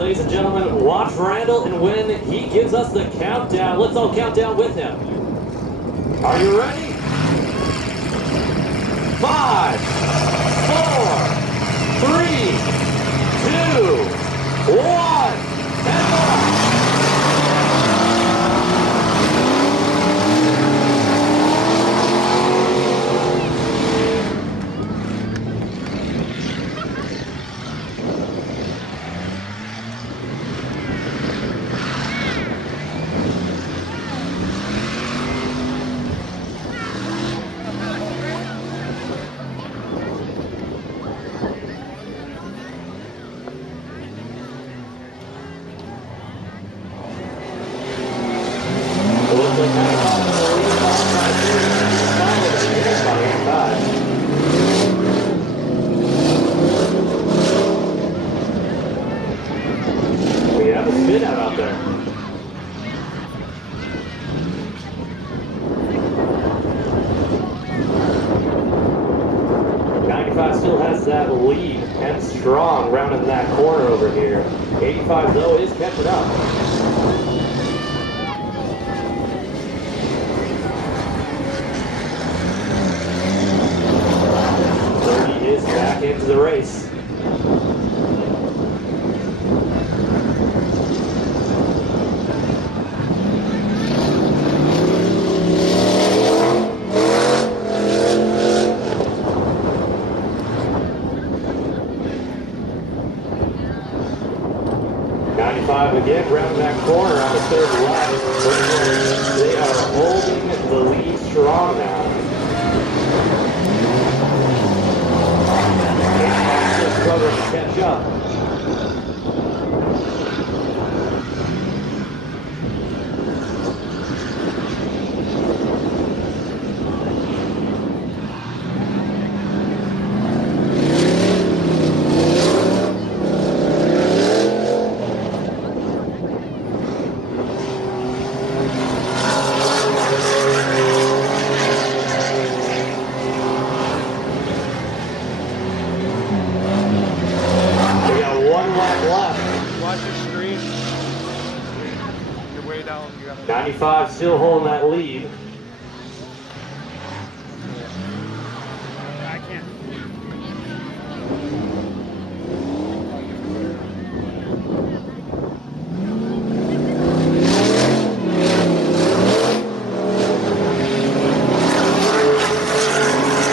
ladies and gentlemen, watch Randall, and when he gives us the countdown, let's all count down with him. Are you ready? 5, 4, 3, 2, 1, and off. We have a spin out there. Still has that lead and strong rounding that corner over here. 85 though is catching up. 30 is back into the race. Again, round that corner on the third lap. They are holding the lead strong now. They're struggling to catch up. Watch your screen. You're way down. You gotta 95 still holding that lead. I can't.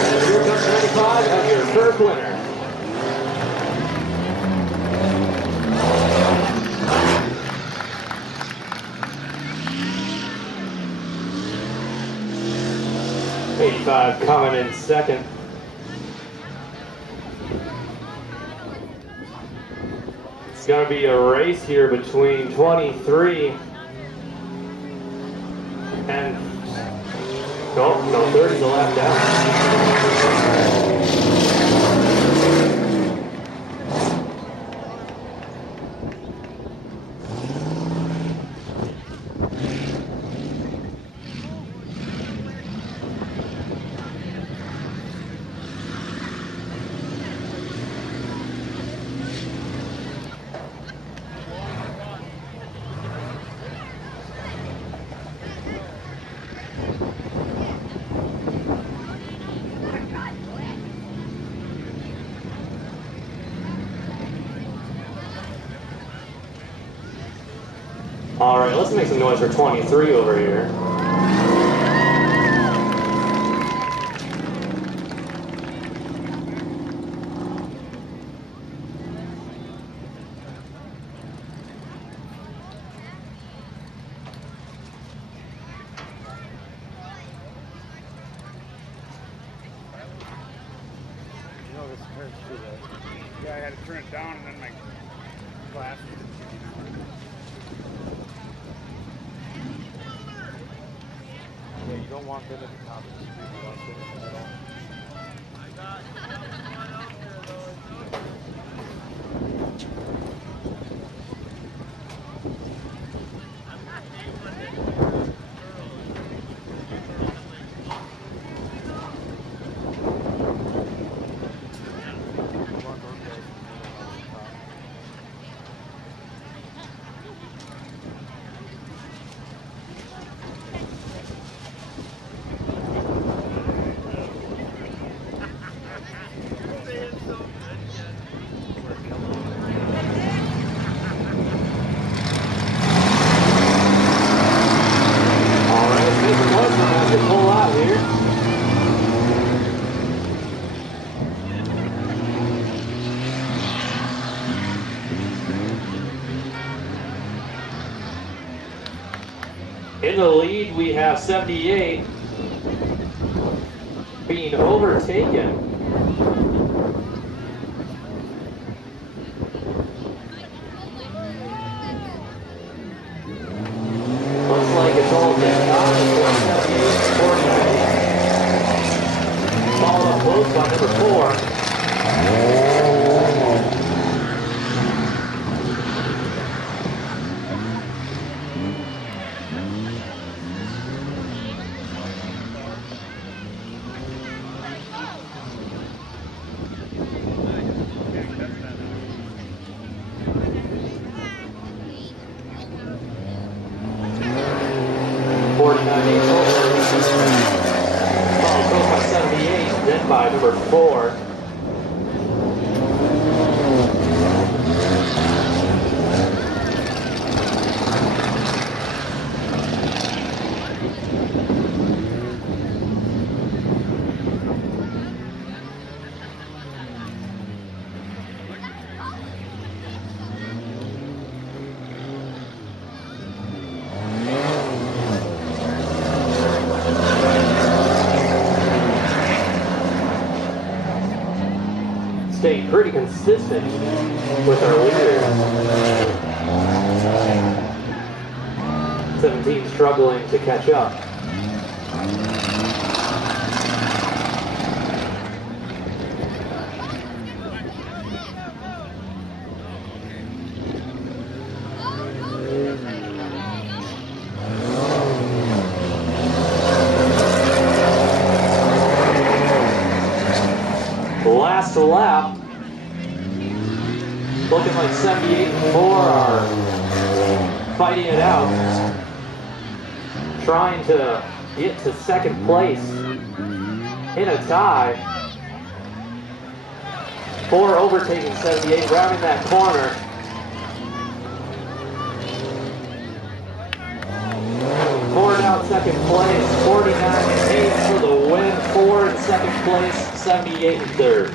And here comes 95 of your first winner. Coming in second. It's going to be a race here between 23 and no, 30's a lap down. All right, let's make some noise for 23 over here. This hurts too, though. Yeah, I had to turn it down and then my glasses. Yeah, you don't want them at the top of the screen. You want them in the middle. In the lead, we have 78 being overtaken. Looks like it's all dead on for 78, 49. Followed up close by number 4. 49 followed close by 78, then by number 4. Staying pretty consistent with our leaders. 17 struggling to catch up. Last lap, looking like 78 and 4 are fighting it out, trying to get to second place in a tie. 4 overtaking 78, rounding that corner. 4 down second place, 49-8 for the win. 4 in second place, 78 in third.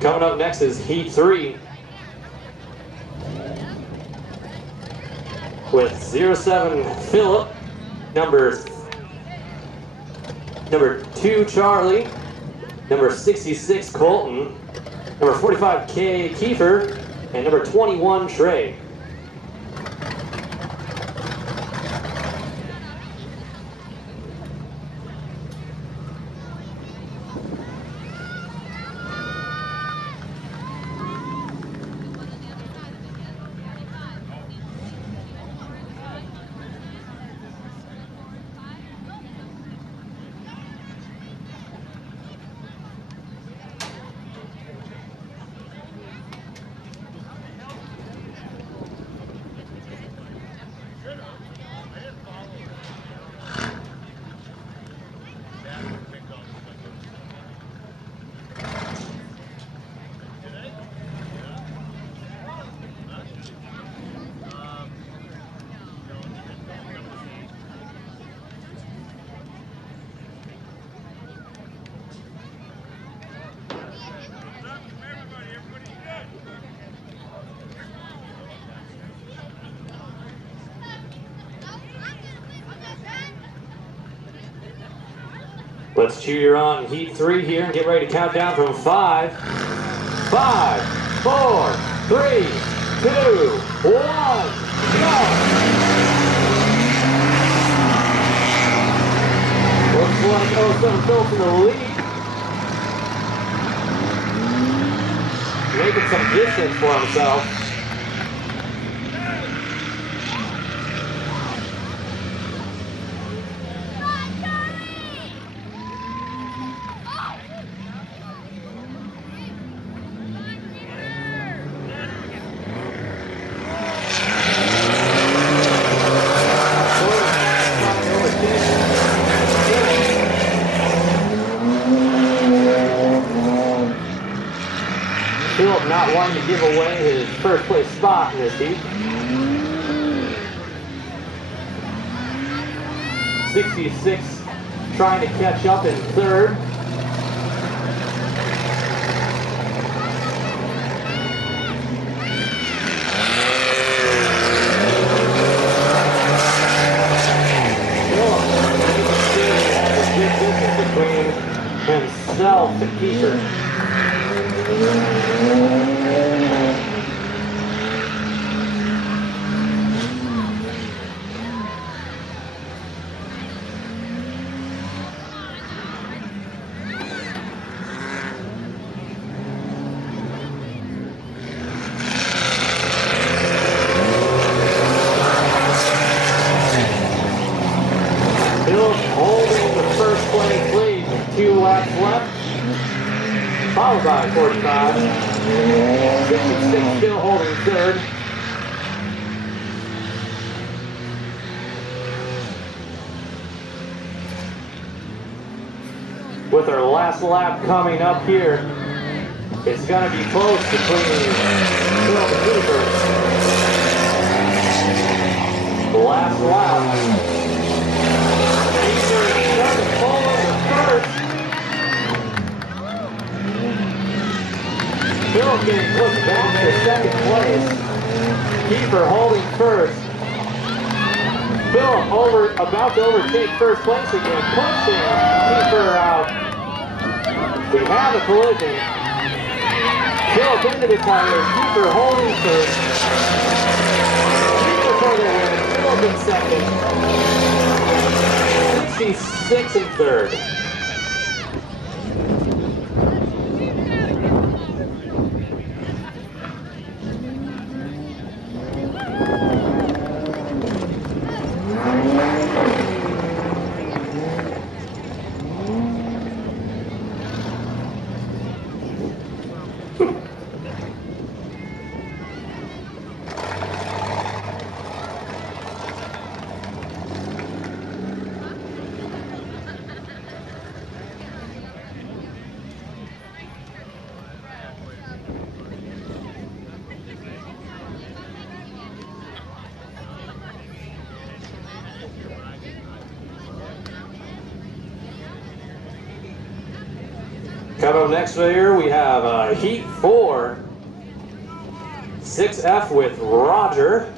Coming up next is Heat 3 with 07 Phillip, number 2 Charlie, number 66 Colton, number 45 Kiefer, and number 21 Trey. Let's cheer on Heat 3 here and get ready to count down from 5. 5, 4, 3, 2, 1, go! Looks like 07 Phillips in the lead. Making some distance for himself. Philip not wanting to give away his first place spot in this heat. 66 trying to catch up in third. Between himself and keeper. Still holding the first place lead, 2 laps left, followed by 45. 66 still holding third. With our last lap coming up here, it's going to be close between Phil and Cooper. The last lap. Phil getting pushed back to second place. Keeper holding first. Phil about to overtake first place again, pushing Keeper out. We have a collision. Phil into the tires. Keeper holding first. Keeper for the win. Phil in second. 66 in third. Coming up next here, we have Heat 4. 6F with Roger.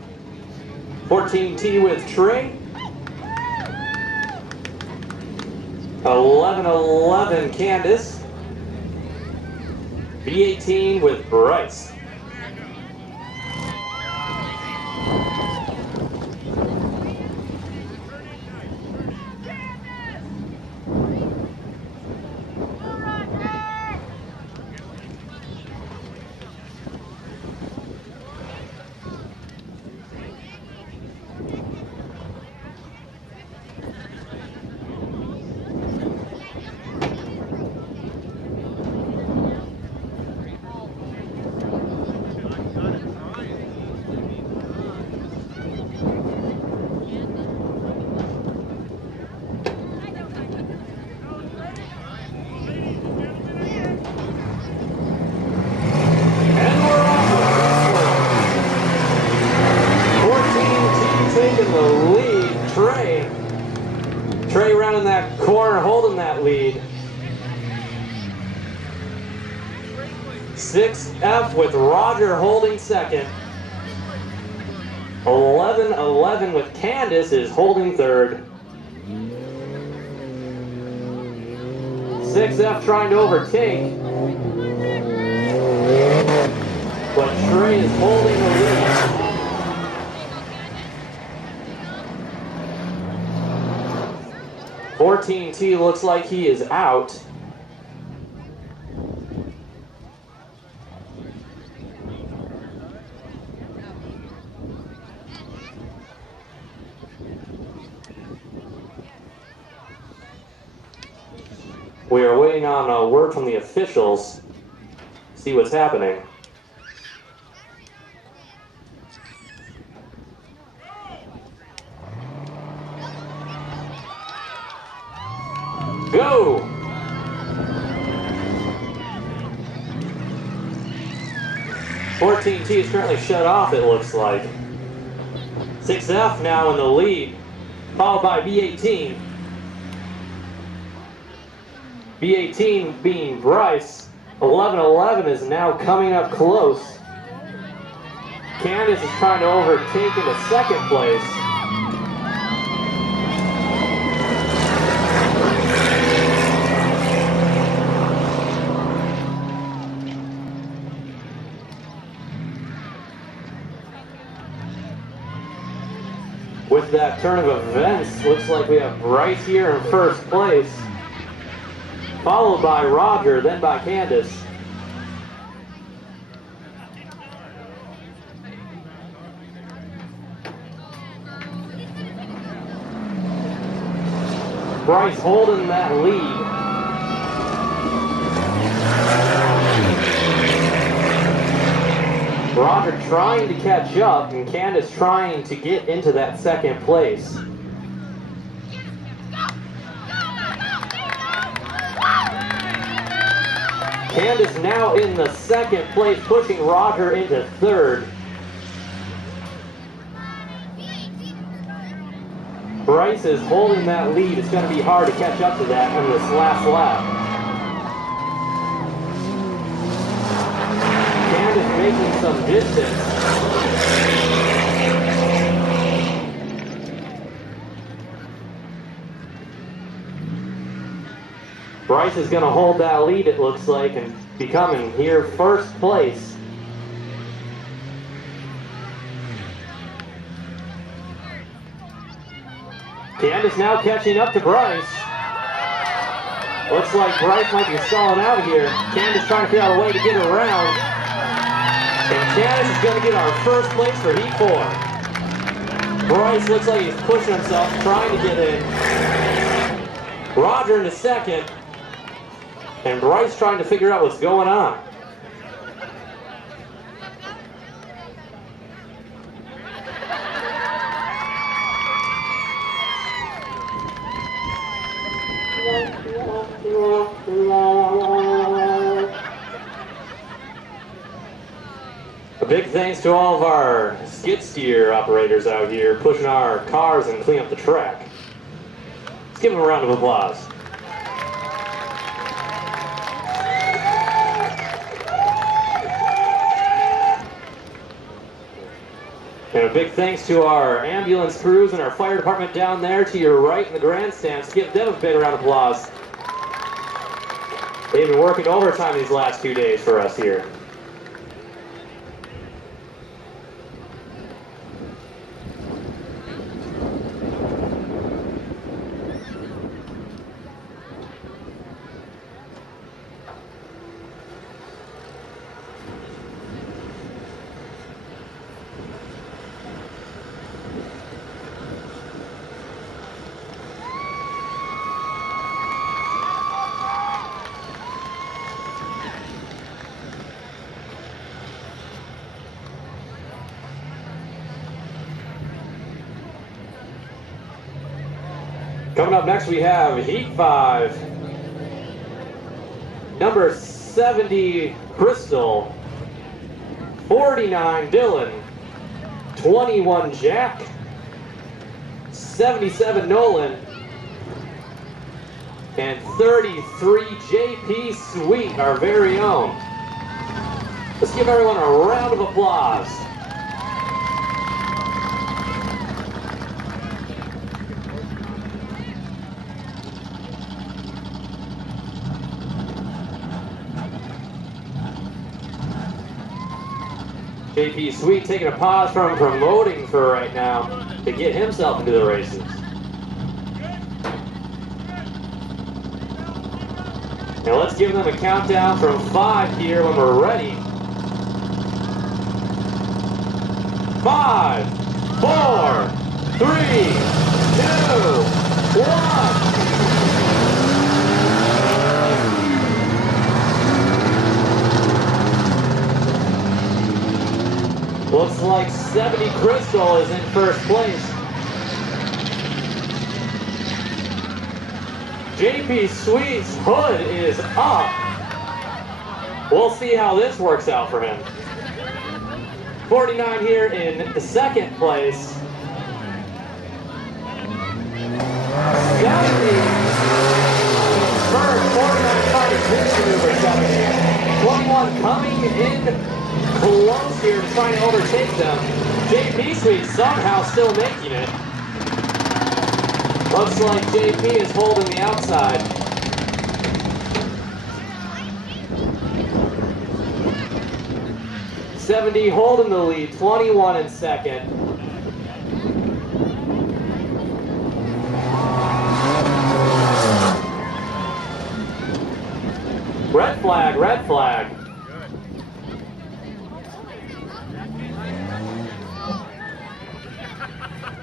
14T with Trey. 1111 Candace. B18 with Bryce. Trey running that corner, holding that lead. 6F with Roger holding second. 1111 with Candace is holding third. 6F trying to overtake. But Trey is holding the lead. 14T looks like he is out. We are waiting on word from the officials. See what's happening. Go! 14T is currently shut off, it looks like. 6F now in the lead, followed by B18. B18 being Bryce. 11-11 is now coming up close. Candace is trying to overtake into second place. With that turn of events, looks like we have Bryce here in first place, followed by Roger, then by Candace. Bryce holding that lead. Roger trying to catch up, and Candace trying to get into that second place. Candace now in the second place, pushing Roger into third. Bryce is holding that lead. It's going to be hard to catch up to that on this last lap. Candace making some distance. Bryce is going to hold that lead, it looks like, and becoming here first place. Candace now catching up to Bryce. Looks like Bryce might be stalling out here. Candace trying to figure out a way to get around. And Candace is going to get our first place for Heat 4. Bryce looks like he's pushing himself, trying to get in. Roger into second. And Bryce trying to figure out what's going on. A big thanks to all of our skid steer operators out here pushing our cars and cleaning up the track. Let's give them a round of applause. And a big thanks to our ambulance crews and our fire department down there to your right in the grandstands. Give them a big round of applause. They've been working overtime these last 2 days for us here. Coming up next, we have Heat 5. Number 70, Crystal. 49, Dylan. 21, Jack. 77, Nolan. And 33, JP Sweet, our very own. Let's give everyone a round of applause. JP Sweet taking a pause from promoting for right now to get himself into the races. Now let's give them a countdown from 5 here when we're ready. 5, 4, 3, 2, 1. Looks like 70 Crystal is in first place. JP Sweet's hood is up. We'll see how this works out for him. 49 here in the second place. 70 first, 49 trying to pitch maneuver 70. 21 coming in close here, trying to overtake them. JP Sweet somehow still making it. Looks like JP is holding the outside. '70 holding the lead, 21 in second. Red flag, red flag.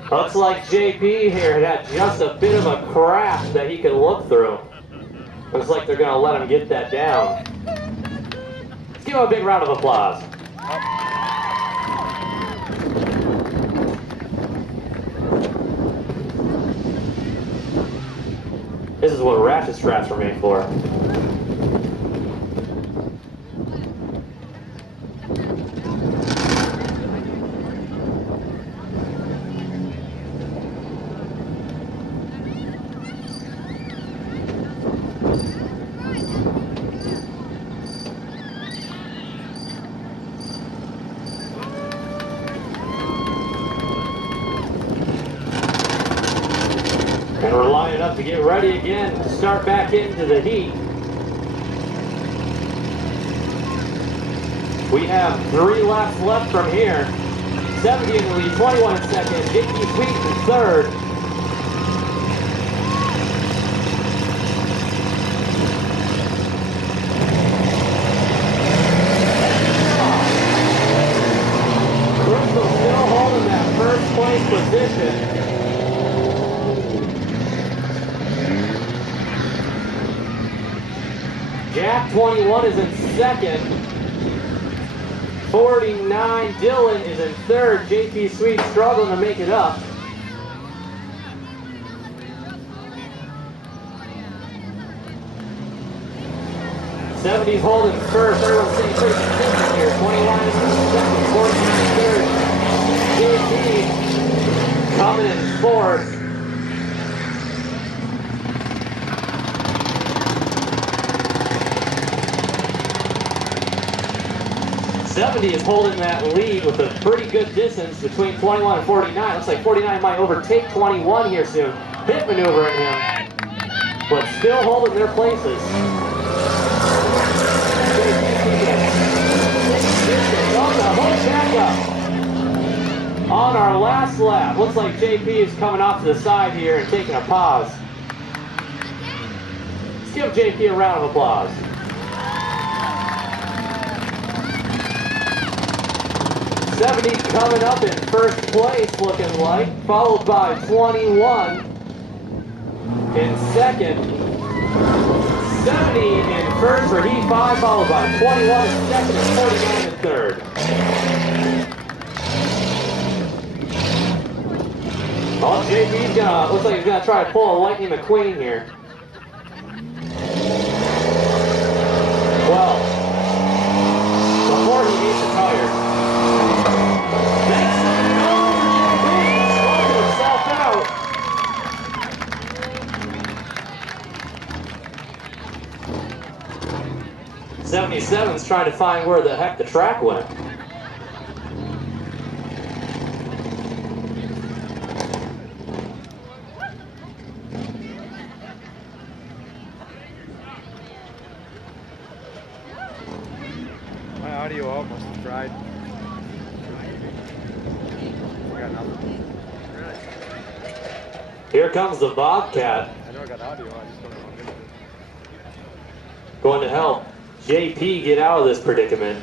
Looks like JP here had just a bit of a crack that he could look through. Looks like they're gonna let him get that down. Let's give him a big round of applause. This is what ratchet straps were made for. And we're lining up to get ready again to start back into the heat. We have 3 laps left from here. 70 in the lead, 21 in second, JP Sweet in third. Crystal still holding that first place position. Jack 21 is in second. 49 Dylan is in third. JP Sweet struggling to make it up. '70's holding first. Everyone's staying pretty consistent here. 21 is in second. 49 is third. JP coming in fourth. '70 is holding that lead with a pretty good distance between 21 and 49. Looks like 49 might overtake 21 here soon. Pit maneuvering him, but still holding their places. On our last lap, looks like JP is coming off to the side here and taking a pause. Let's give JP a round of applause. '70 coming up in first place, looking like, followed by 21 in second. 70 in first for Heat 5, followed by 21 in second and 49 in third. Oh, JP's gonna, looks like he's gonna try to pull a Lightning McQueen here. Well, before he gets retired. Out. 77's trying to find where the heck the track went. My audio almost fried. I got nothing. Here comes the Bobcat. I know I got audio, I just don't know what it is. Going to help JP get out of this predicament.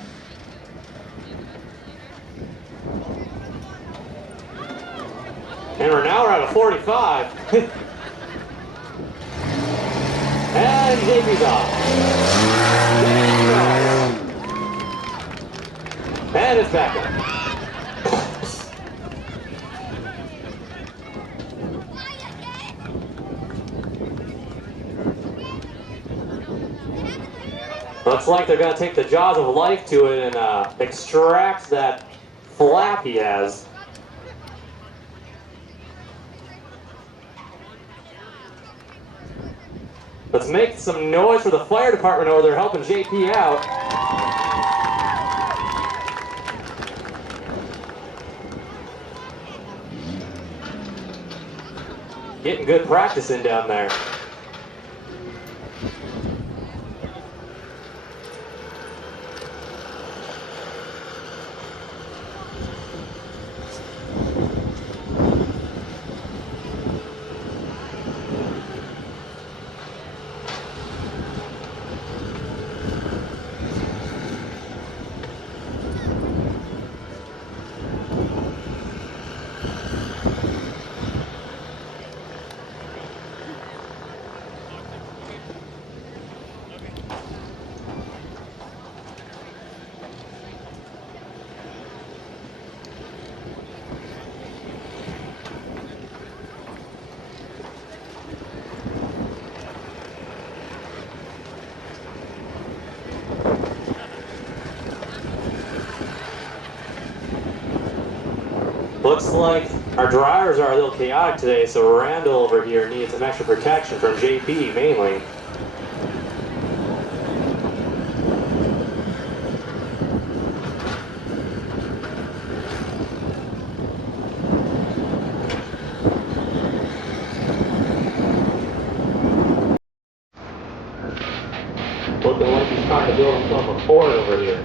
And we're now at a 45. And JP's off. And it's back up. Looks like they're going to take the jaws of life to it and extract that flap he has. Let's make some noise for the fire department over there helping JP out. Getting good practice in down there. Looks like our drivers are a little chaotic today, so Randall over here needs some extra protection from JP mainly. Looking like he's trying to build himself a fort over here.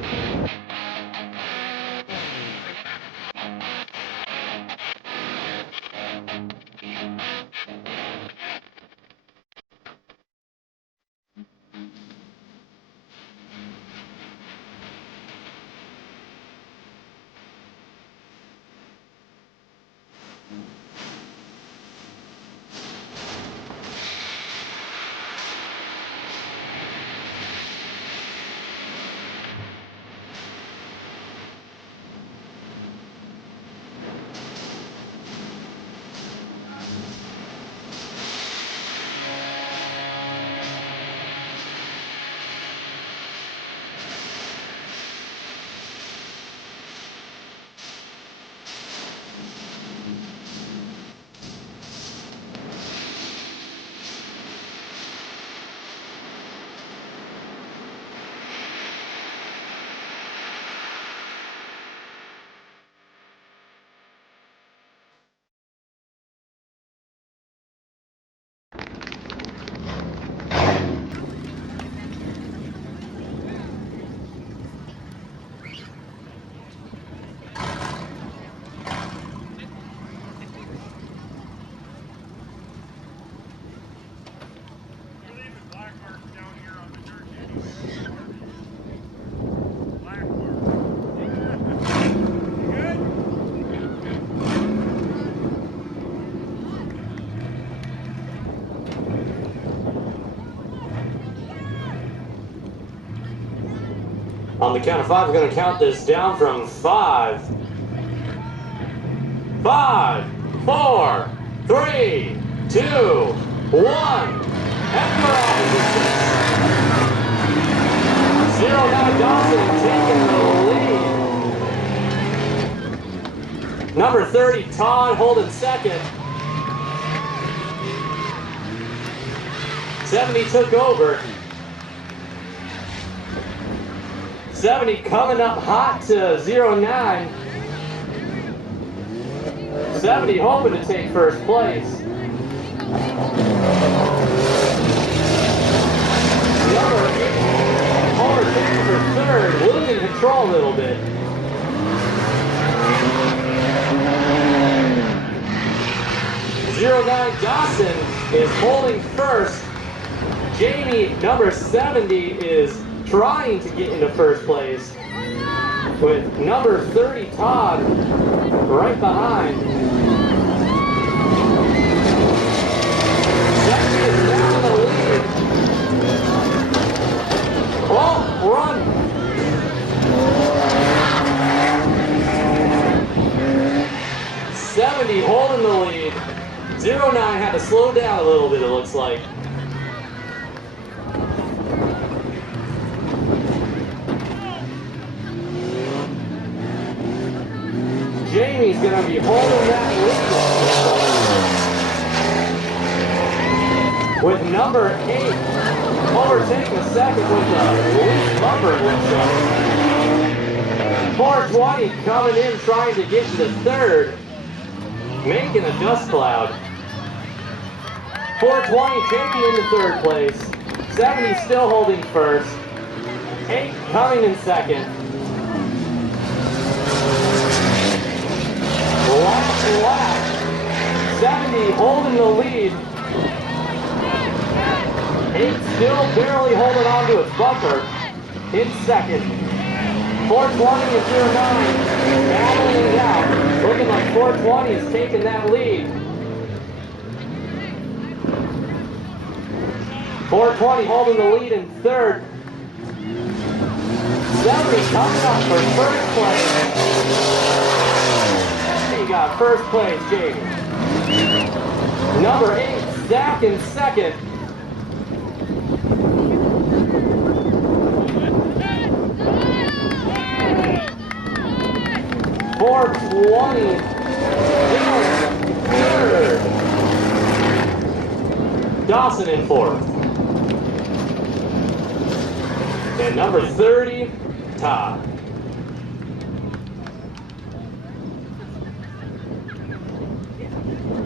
On the count of 5, we're going to count this down from 5. 5, 4, 3, 2, 1. And we're off. 09 Dawson taking the lead. Number 30, Todd holding second. 70 took over. 70 coming up hot to 09. 70 hoping to take first place. Number 8, overtaking for third, losing control a little bit. .09 Dawson is holding first. Jamie, number 70, is trying to get into first place, with number 30 Todd right behind. 70 is now in the lead. Oh, run! 70 holding the lead. 09 had to slow down a little bit, it looks like. 70's going to be holding that lead. With number 8 overtaking the second with the lead bumper looks up. 420 coming in trying to get to the third, making a dust cloud. 420 taking into third place. 70 still holding first. 8 coming in second. Last lap. 70 holding the lead. 8 still barely holding on to its bumper. In second. 420 and 09 battling it out. Looking like 420 is taking that lead. 420 holding the lead in third. 70 coming up for first place. He got first place, Jamie. Number 8, Zach in second. 420 third. Dawson in fourth. And number 30, Todd.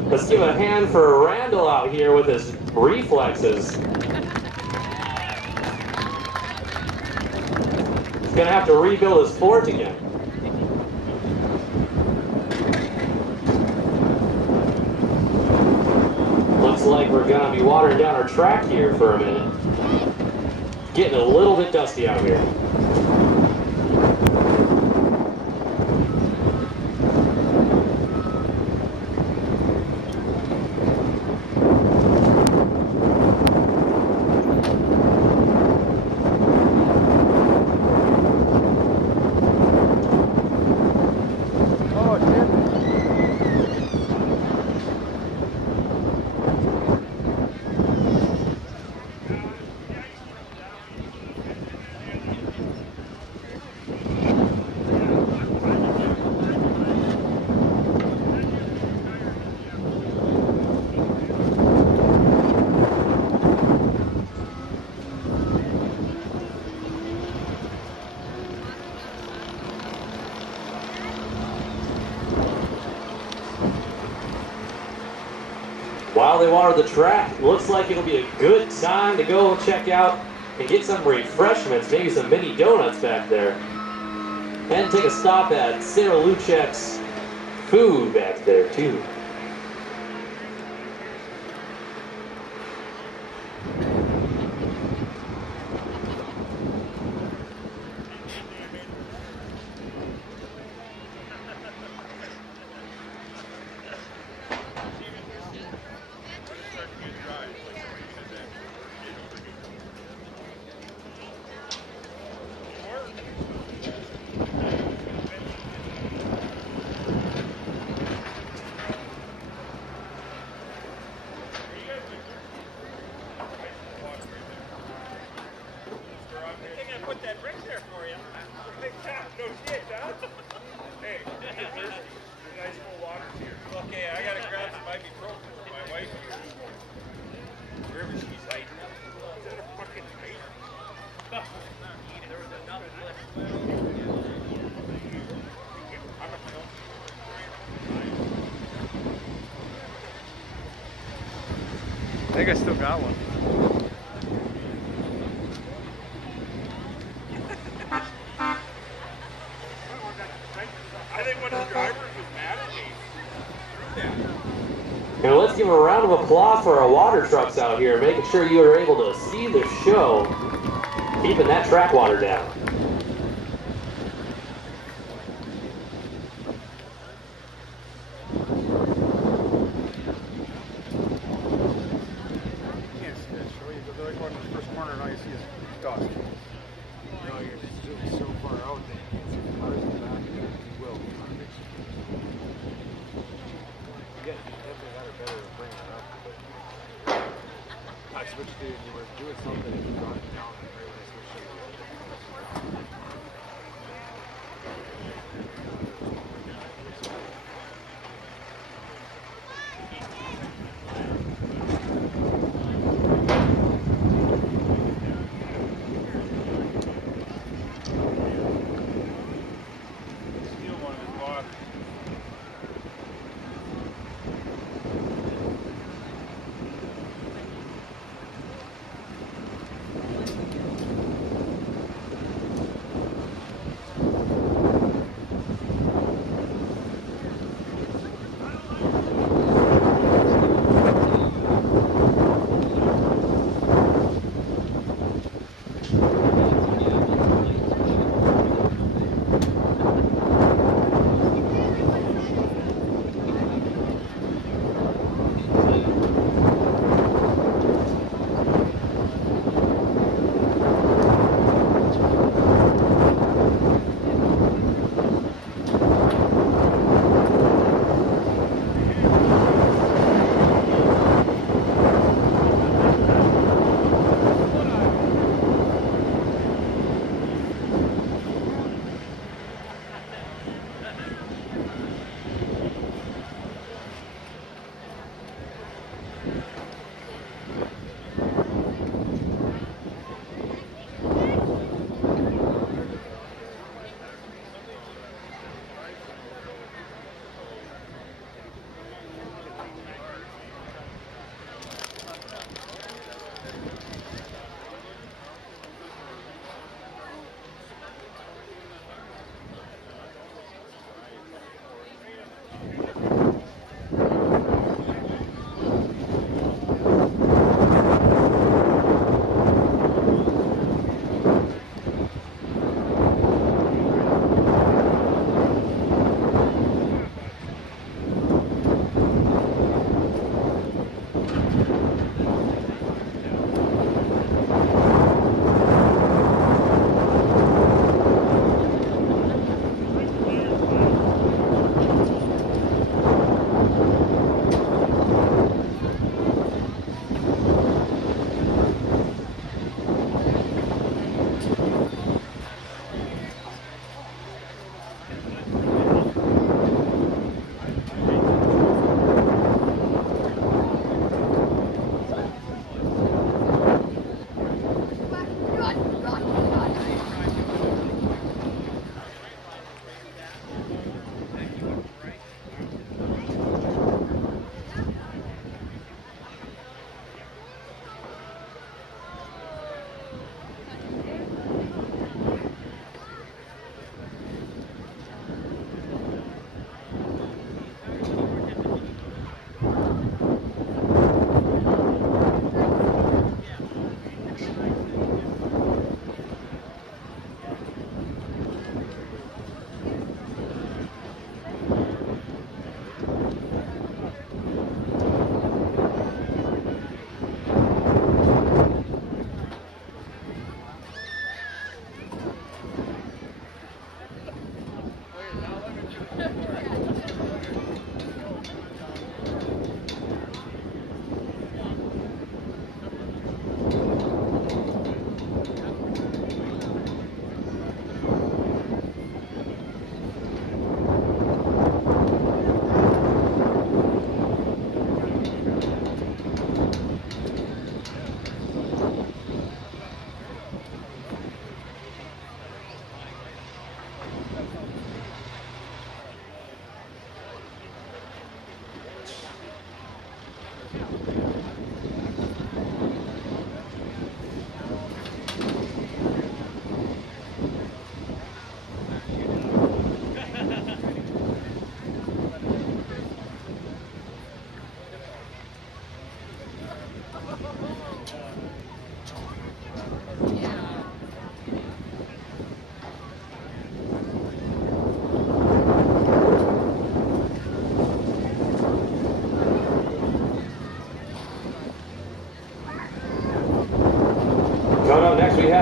Let's give a hand for Randall out here with his reflexes. He's gonna have to rebuild his fort again. Looks like we're gonna be watering down our track here for a minute. Getting a little bit dusty out here. While they water the track, looks like it'll be a good time to go and check out and get some refreshments, maybe some mini donuts back there. And take a stop at Sarah Luchek's food back there too. I think I still got one. I think one of the drivers was mad at me. And let's give a round of applause for our water trucks out here, making sure you are able to see the show, keeping that track water down. I switched to, and you were doing something and you brought it down right when I switched to.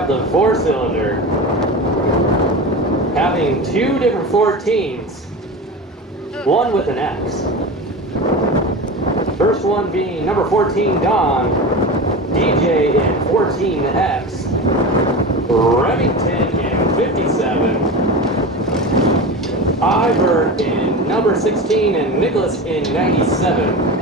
have the 4-cylinder having 2 different 14s, one with an X. First one being number 14 Don, DJ in 14X, Remington in 57, Ivor in number 16, and Nicholas in 97.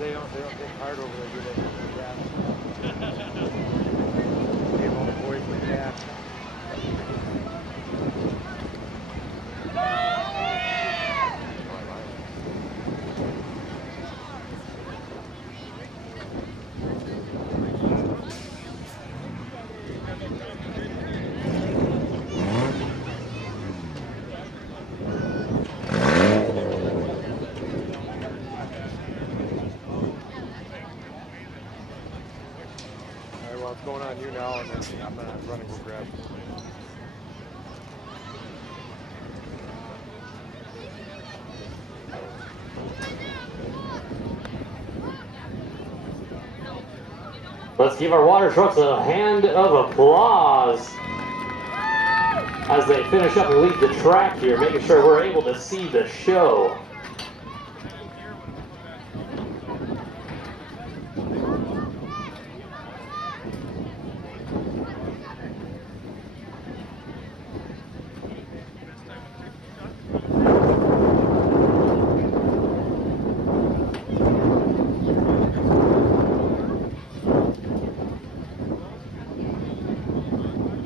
They don't get hard over there, do they? Give all the boys with that. What's going on you now, and then I'm gonna run and go grab. Let's give our water trucks a hand of applause as they finish up and leave the track here, making sure we're able to see the show.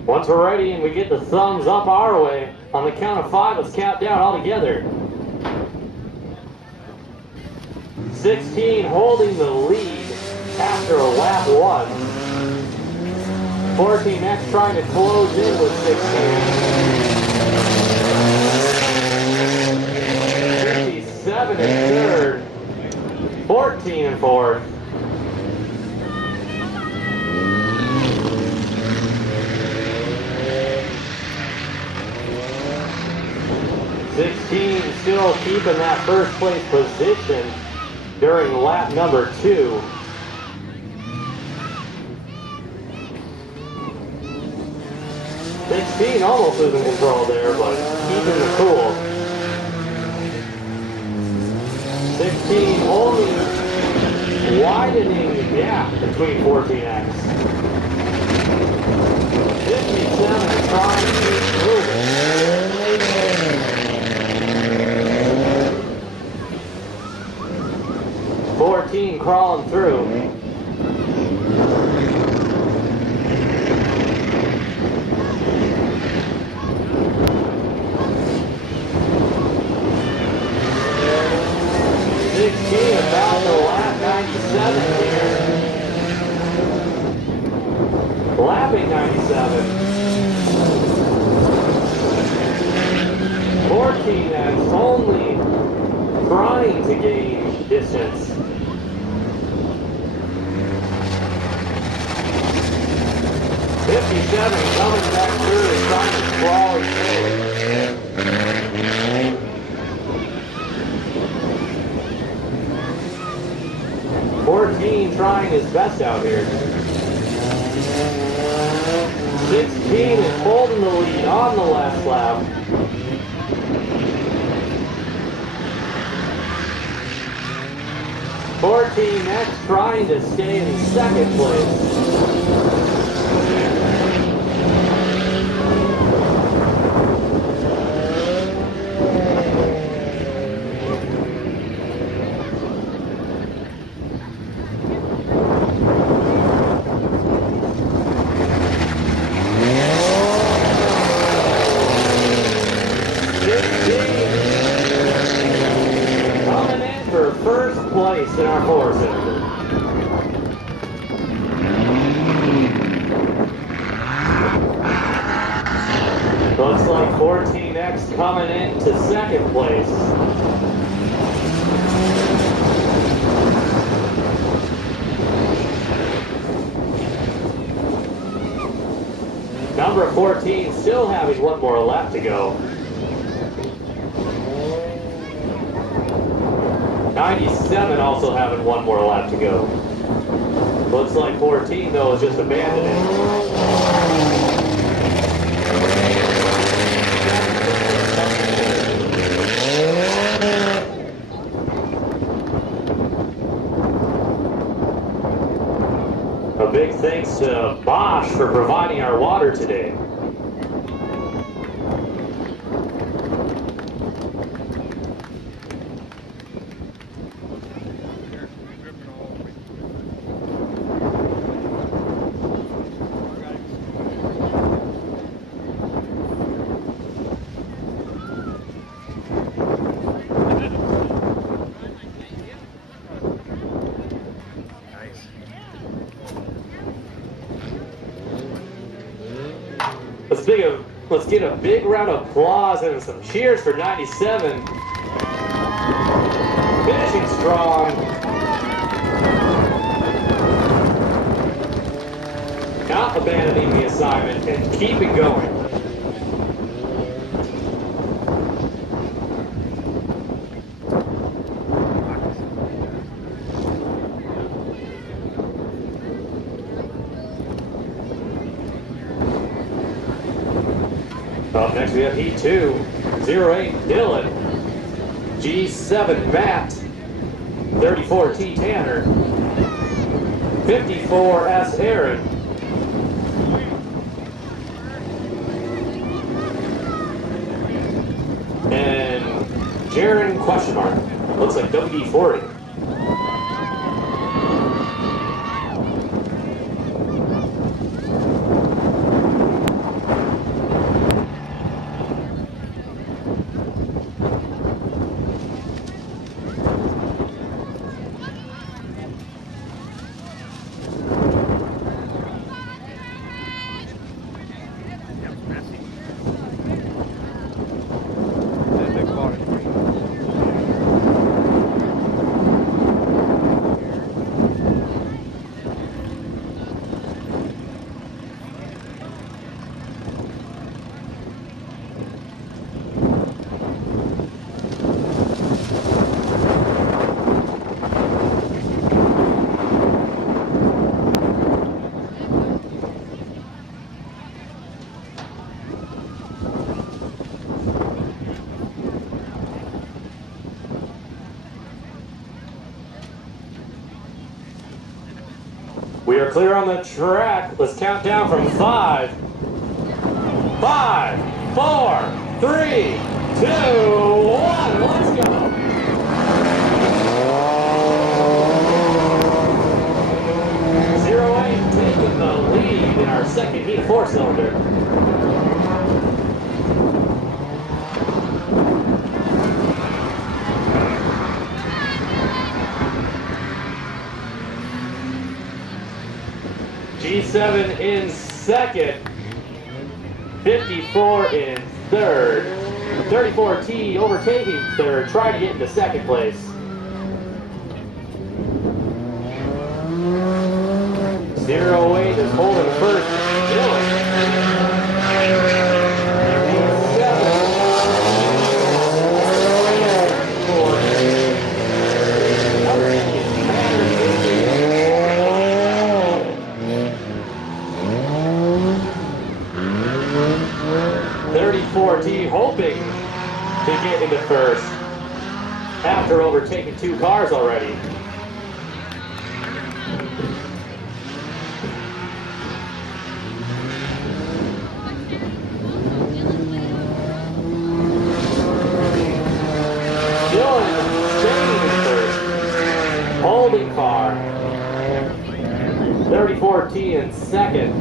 Once we're ready and we get the thumbs up our way, on the count of 5, let's count down all together. 16 holding the lead after a lap 1. 14 next trying to close in with 16. 57 in third. 14 in fourth. 16 still keeping that first place position during lap number 2. Almost losing control there, but keeping the cool. 16 only widening the gap between 14X. 57 trying to move it. 14 crawling through. 16 about the lap 97 here. Lapping 97. 14 that's only trying to gain distance. 57 coming back through and trying to crawl his way. 14 trying his best out here. 16 is holding the lead on the last lap. 14 next trying to stay in second place. four-cylinder. Looks like 14X coming into second place. Number 14 still having one more lap to go. 97 also having one more lap to go. Looks like 14 though is just abandoning. A big thanks to Bosch for providing our water today. Let's get a big round of applause and some cheers for 97. Finishing strong. Not abandoning the assignment and keeping going. Up next we have Heat 2, 08 Dylan, G7 Matt, 34T Tanner, 54S Aaron, and Jaron question mark. Looks like WD-40. We are clear on the track. Let's count down from 5, 5, 4, 3, 2, 1. Let's go. Zero 08 taking the lead in our second heat four-cylinder. G7 in second, 54 in third, 34T overtaking third, trying to get into second place. 08 is holding first. Dylan. T hoping to get into first after overtaking two cars already. Dylan staying in first. Holding car. 34T in second.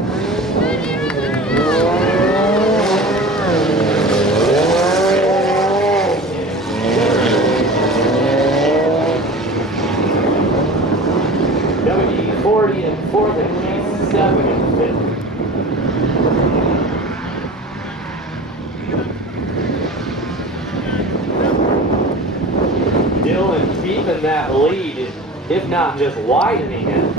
34 keeping that lead, if not just widening it.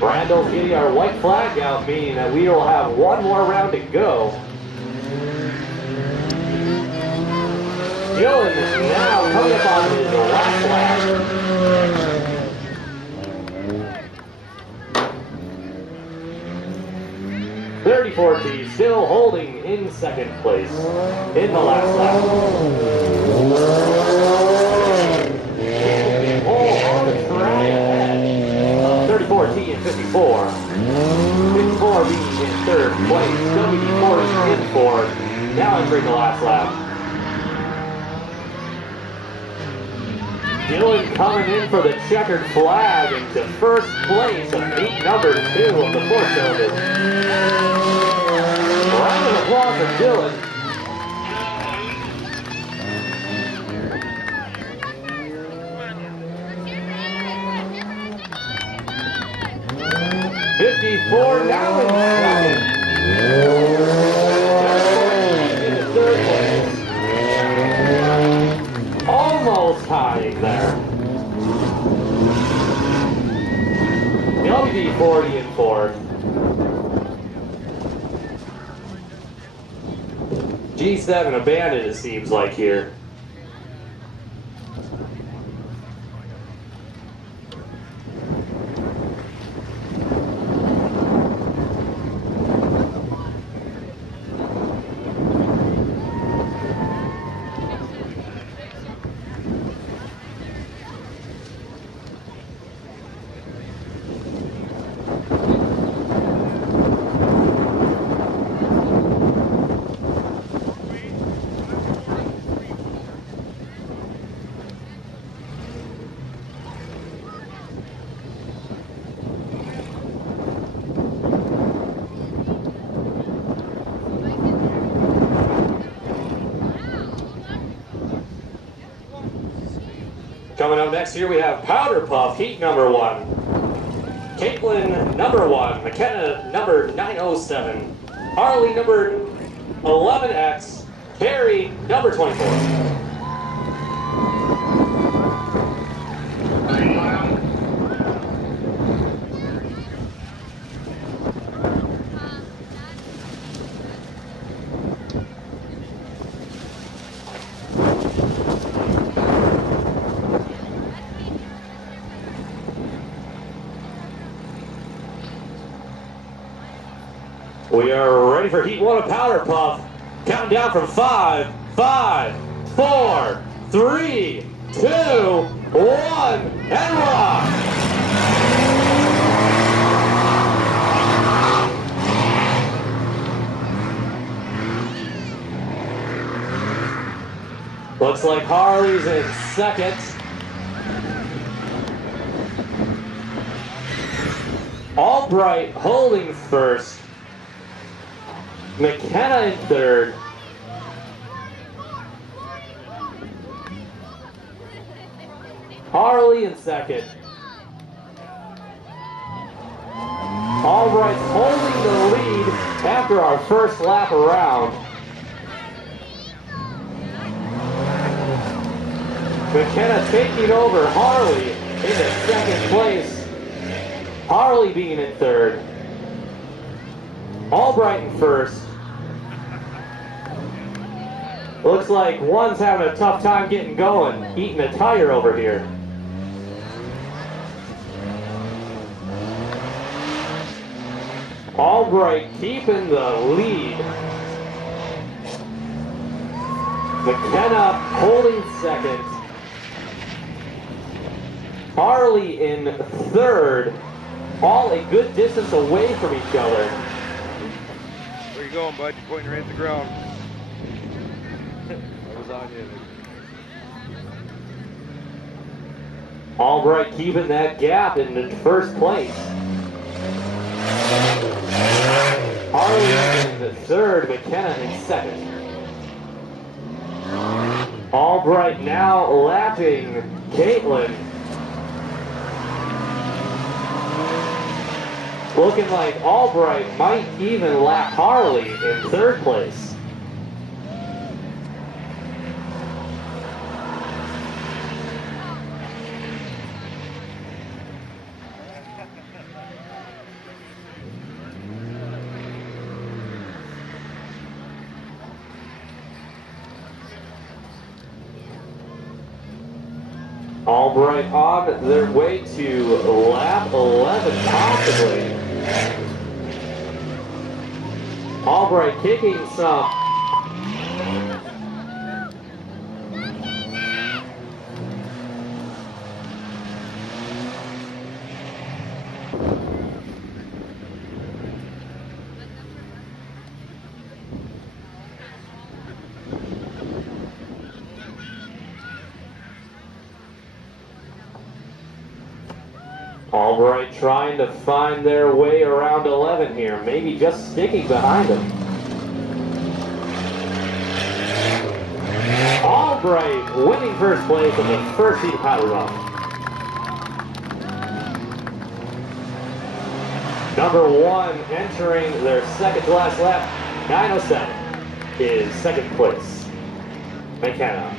Randall's getting our white flag out, meaning that we will have one more round to go. Dylan is now coming up on his last lap. 34T still holding in second place in the last lap. All on the track ahead. 34T in 54. 54 being in third place. WD40 in fourth. Now entering the last lap. Dylan coming in for the checkered flag into first place of heat number 2 of the 4-cylinder. Round of applause for Dylan. Now in second. In third place. Almost tying there. WD40 in fourth. G7 abandoned, it seems like here. Coming up next here, we have Powderpuff, heat number 1. Caitlin, number 1. McKenna, number 907. Harley, number 11X. Carrie, number 24. We are ready for heat 1 of Powderpuff. Counting down from 5, 5, 4, 3, 2, 1, and rock! Looks like Harley's in second. Albright holding first. McKenna in third. Harley in second. Albright's holding the lead after our first lap around. McKenna taking over Harley into second place. Harley being in third. Albright in first. Looks like one's having a tough time getting going, eating a tire over here. Albright keeping the lead. McKenna holding second. Harley in third. All a good distance away from each other. Where you going, bud? You're pointing right at the ground. was on you. Albright keeping that gap in the first place. Harley in third, McKenna in second. Albright now lapping Caitlin. Looking like Albright might even lap Harley in third place. Albright on their way to lap 11, possibly. Albright kicking some. Albright trying to find their way around 11 here, maybe just sticking behind them. Albright winning first place in the first heat of Powderpuff. Number 1 entering their second to last lap, 9:07 is second place. McKenna.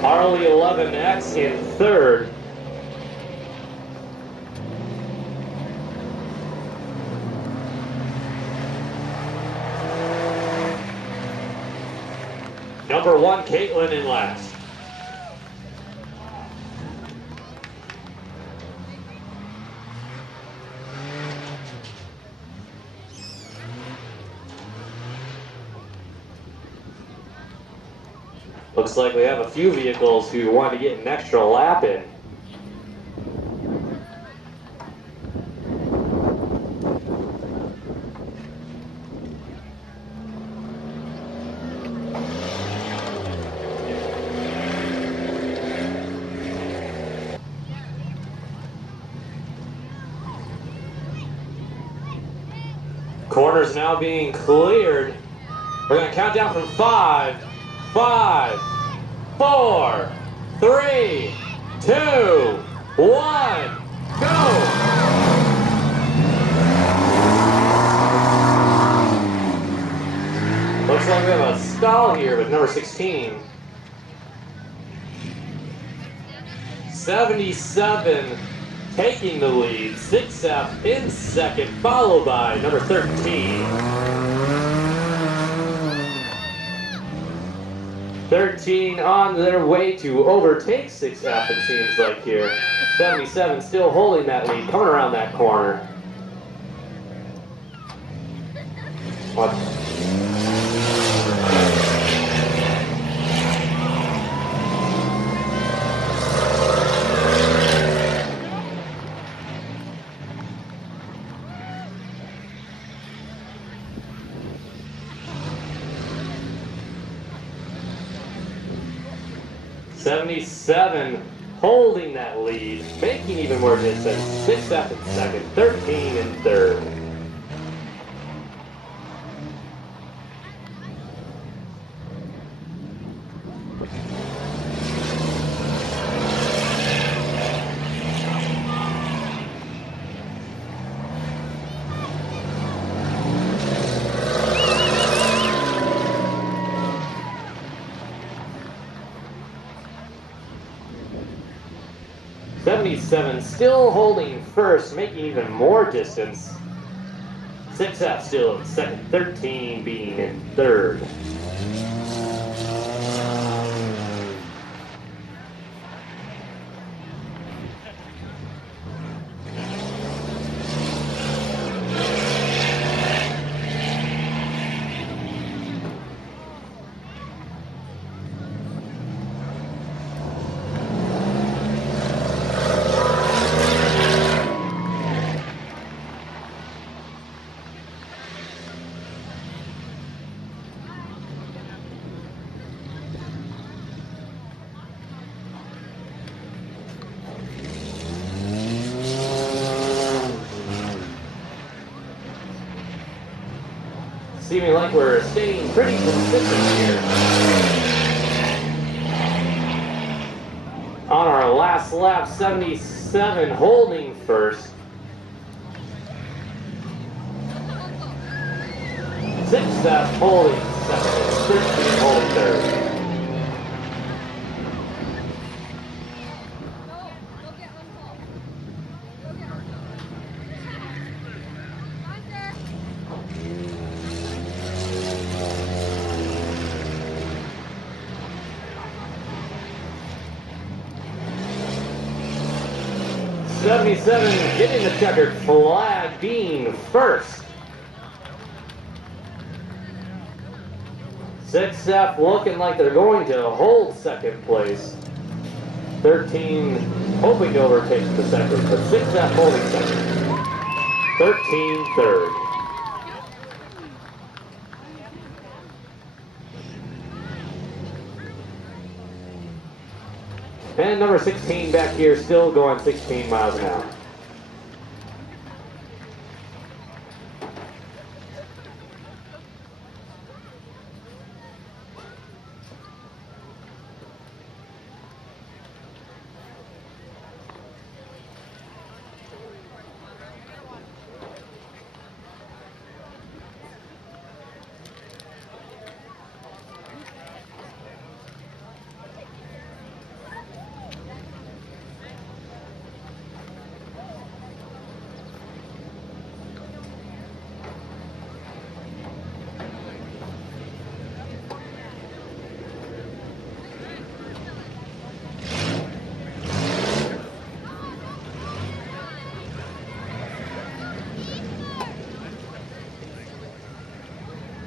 Harley 11X in third. Number 1, Caitlin in last. Looks like we have a few vehicles who want to get an extra lap in. Corners now being cleared. We're going to count down from 5, 5, 4, 3, 2, 1, go! Looks like we have a stall here with number 16. 77 taking the lead, 6F in second, followed by number 13. 13 on their way to overtake 6F, it seems like here. 77 still holding that lead, coming around that corner. What? 77 holding that lead, making even more distance. 6F in second, 13 in third. Still holding first, making even more distance. 6F still in second, 13 being in third. seeming like we're staying pretty consistent here. On our last lap, 77 holding first. 6F holding second, 13 holding third. Getting the checkered flag, being first. 6F looking like they're going to hold second place. 13 hoping to overtake the second, but 6F holding second. 13 third. And number 16 back here still going 16 miles an hour.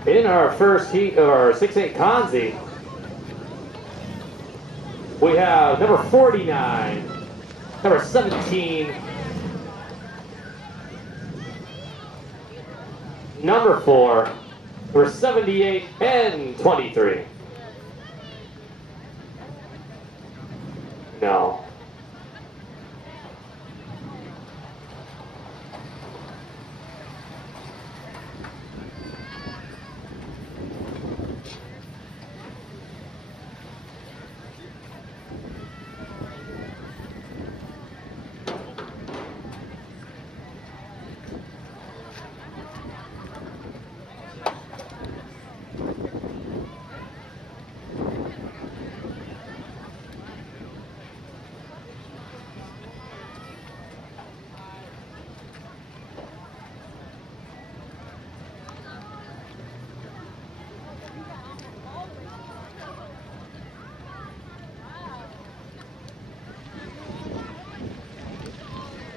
In our first heat of our 6-8 Kanzi, we have number 49, number 17, number 4, number 78, and 23. No.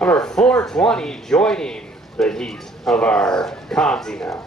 Number 420 joining the heat of our Kanzi now.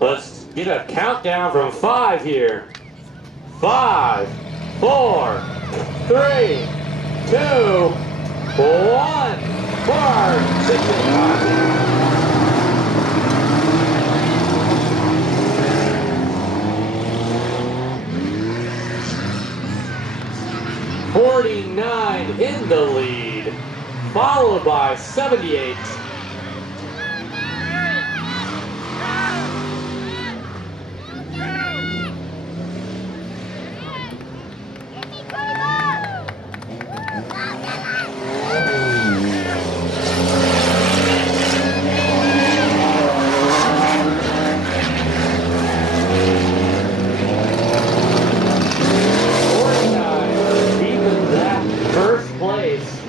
Let's get a countdown from 5 here. 5, 4, 3, 2, 1. For 6-8 Kanzi. followed by 78.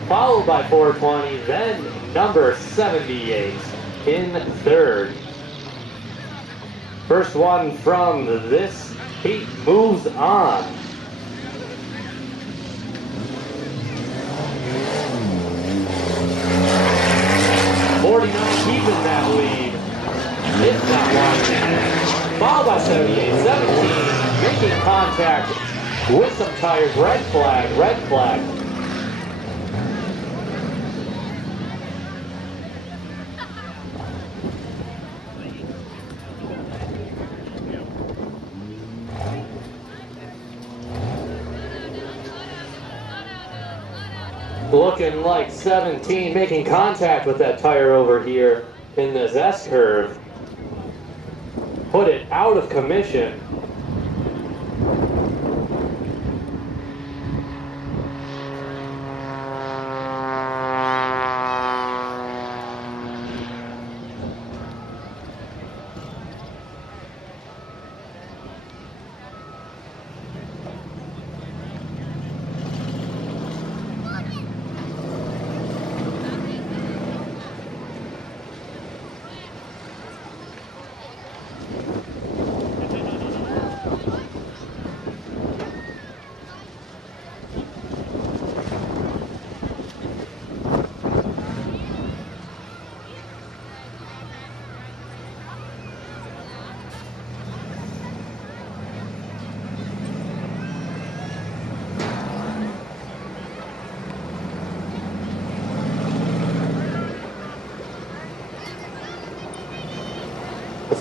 Followed by 420, then number 78 in third. First one from this heat moves on. Keeping that lead. It's not one. Followed by 78, 17, making contact with some tires. Red flag, red flag. Looking like 17, making contact with that tire over here in this S-curve. Put it out of commission.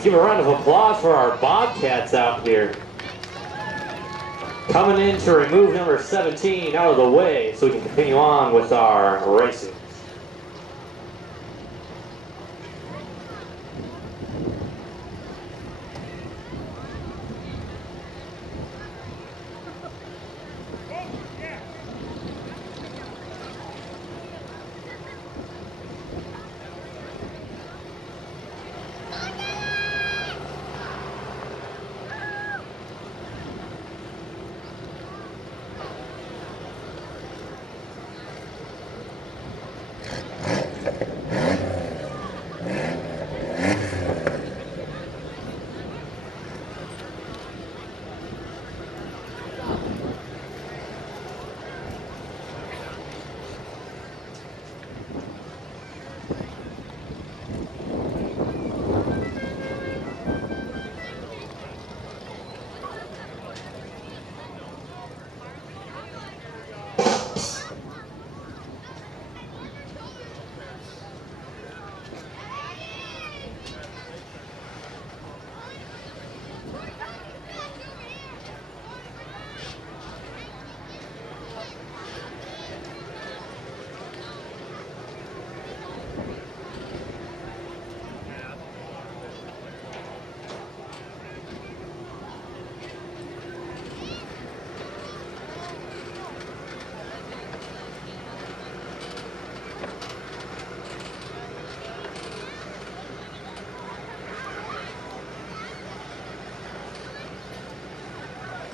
Let's give a round of applause for our Bobcats out here. Coming in to remove number 17 out of the way so we can continue on with our racing.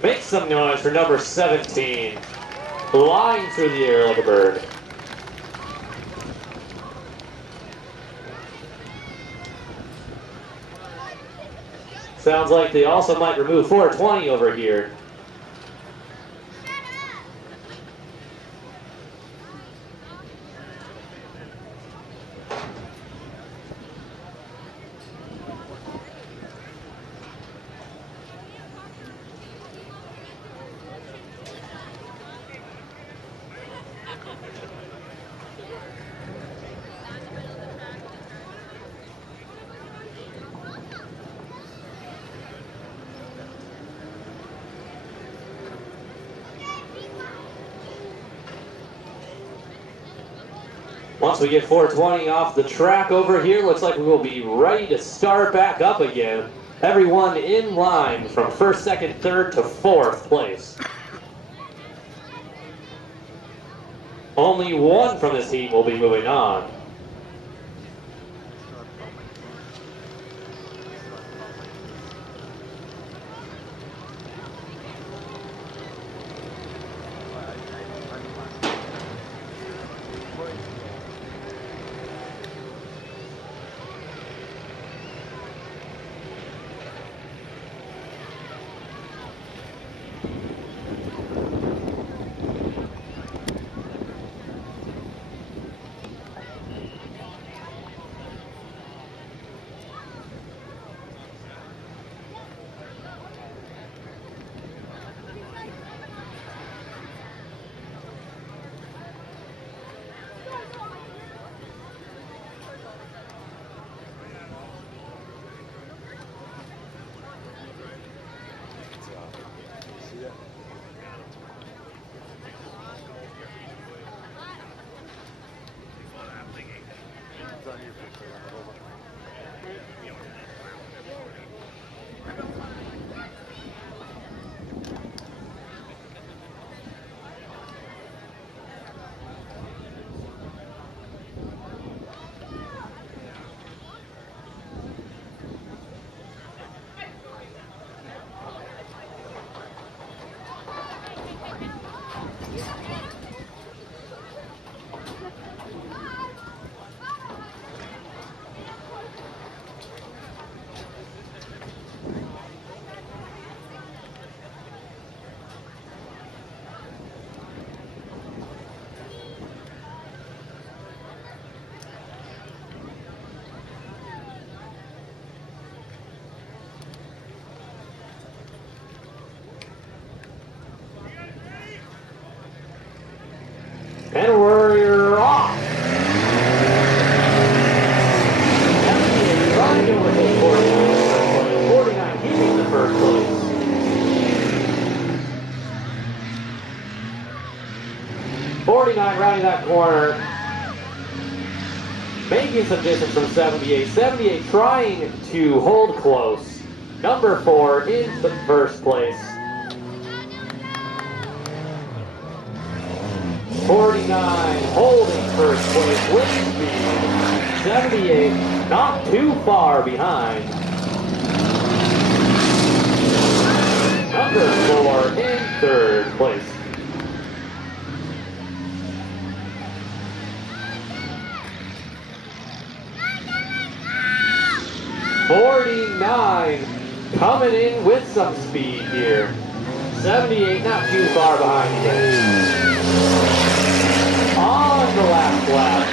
Make some noise for number 17, flying through the air like a bird. Sounds like they also might remove 420 over here. Once we get 420 off the track over here, looks like we will be ready to start back up again. Everyone in line from first, second, third to fourth place. Only one from this heat will be moving on. And we're off. Running over to 49. 49 keeping the first place. Rounding that corner. Making some distance from 78. 78 trying to hold close. Number 4 in the first place. 49 holding first place with speed. 78 not too far behind. Number 4 in third place. '49 coming in with some speed here. 78 not too far behind again. On the last lap.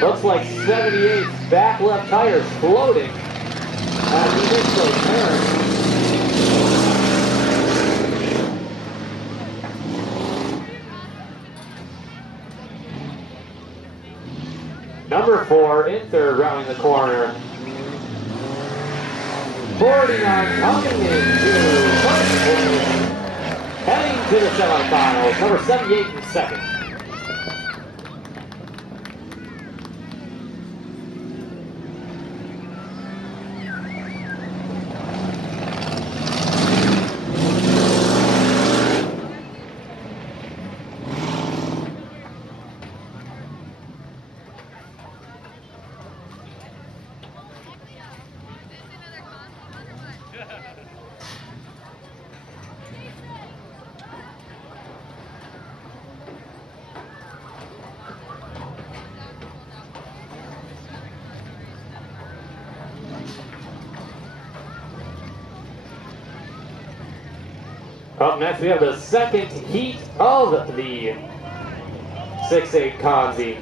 Looks like 78's back left tire is floating as he makes those turns. Number 4 in third, rounding the corner. 49 coming into first place. Heading to the semifinals, number 78 in second. Up next, we have the second heat of the 6-8 Conzi.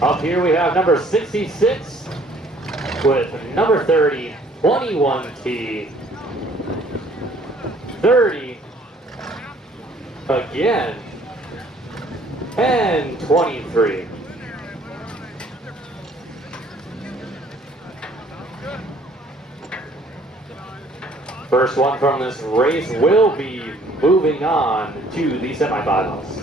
Up here we have number 66 with number 30, 21T. 30 again, and 23. First one from this race will be moving on to the semifinals.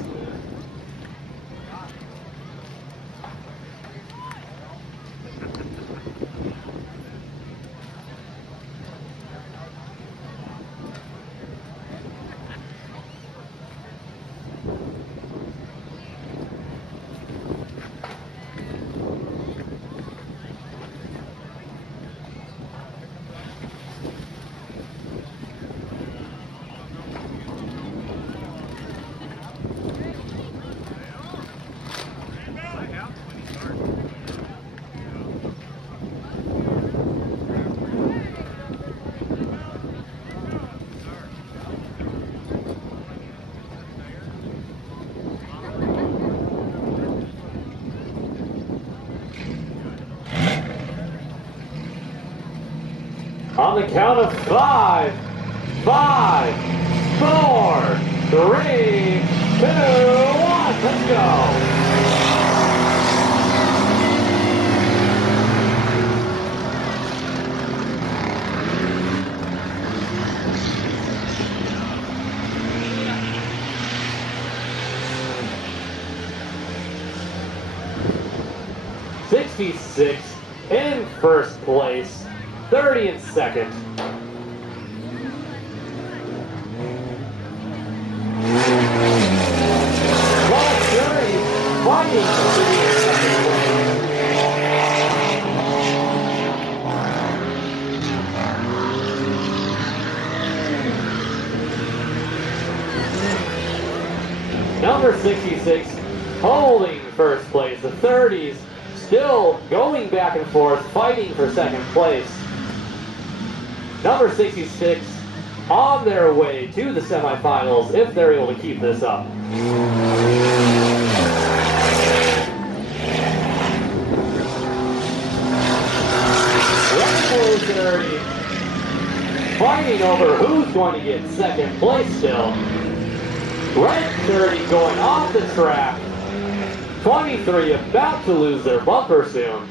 On the count of 5, 5, 4, 3, 2, 1, let's go. 66 in first place, 30 in second. Fighting for the second place. Number 66 holding first place. The 30s still going back and forth, fighting for second place. Number 66 on their way to the semifinals if they're able to keep this up. Red 30 fighting over who's going to get second place still. Red 30 going off the track. 23 about to lose their bumper soon.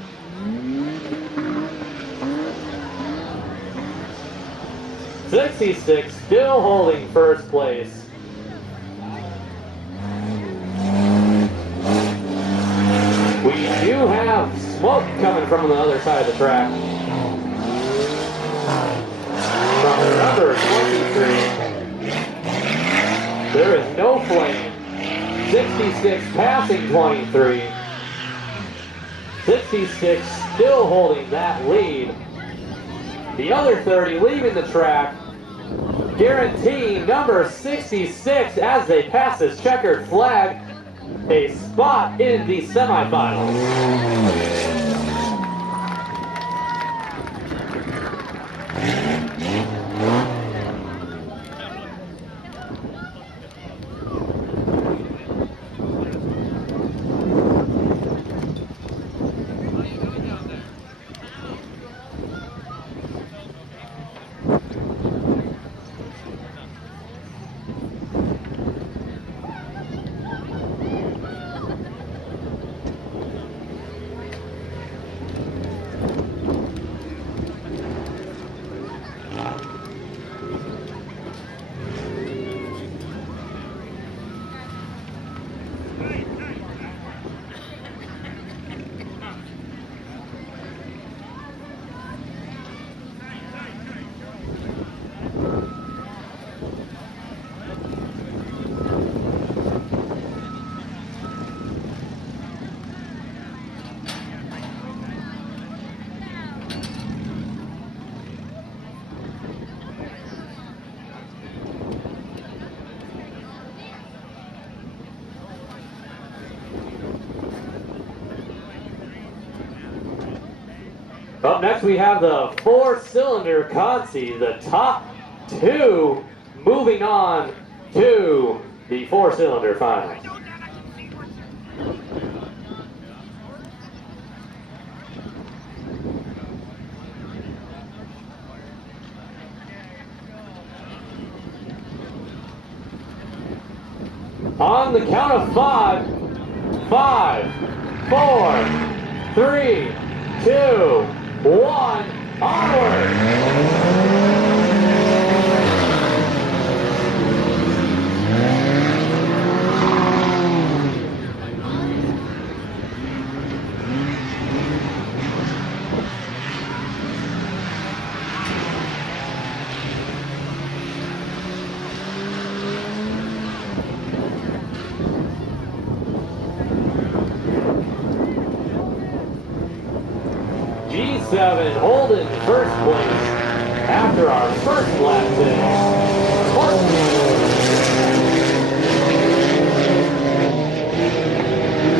'66 still holding first place. We do have smoke coming from the other side of the track. From number 23. There is no flame. 66 passing 23. 66 still holding that lead. The other 30 leaving the track, guaranteeing number 66 as they pass this checkered flag a spot in the semifinals. Up next we have the four-cylinder Consi, the top two moving on to the four-cylinder final. On the count of 5, 5, 4, 3, 2, 1, onward! G7 holding first place after our first lap finish.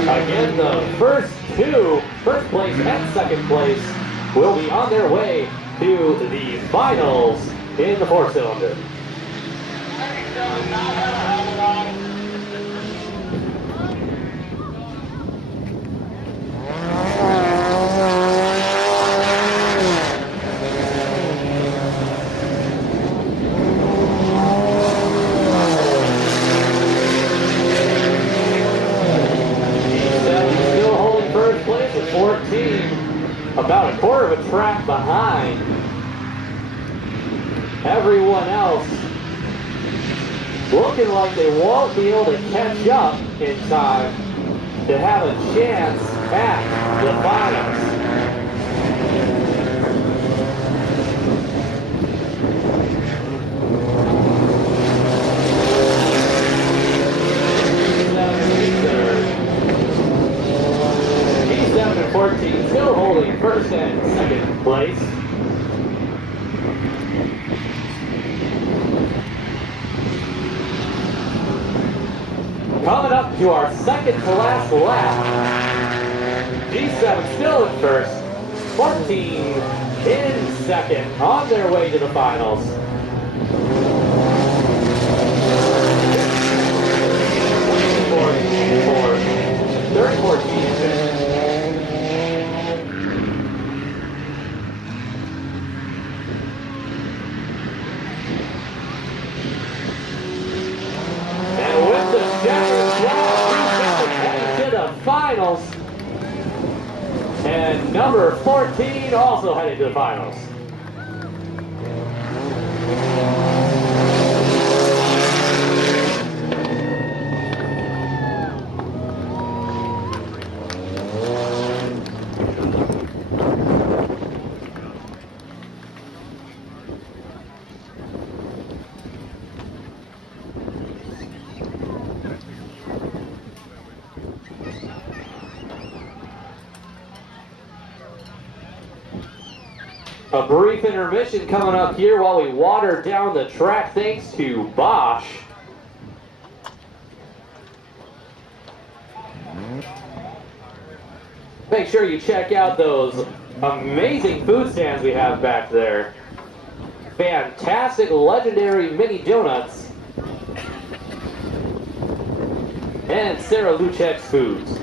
Again, the first place and second place, will be on their way to the finals in the 4-cylinder. About a quarter of a track behind everyone else, looking like they won't be able to catch up in time to have a chance at the finals. G7 and 14 still holding first and second place. Coming up to our second to last lap, G7 still in first, 14 in second, on their way to the finals. Third 14. Finals, and number 14 also headed to the finals. A brief intermission coming up here while we water down the track thanks to Bosch. Make sure you check out those amazing food stands we have back there. Fantastic, legendary mini donuts. And Sarah Luchek's Foods.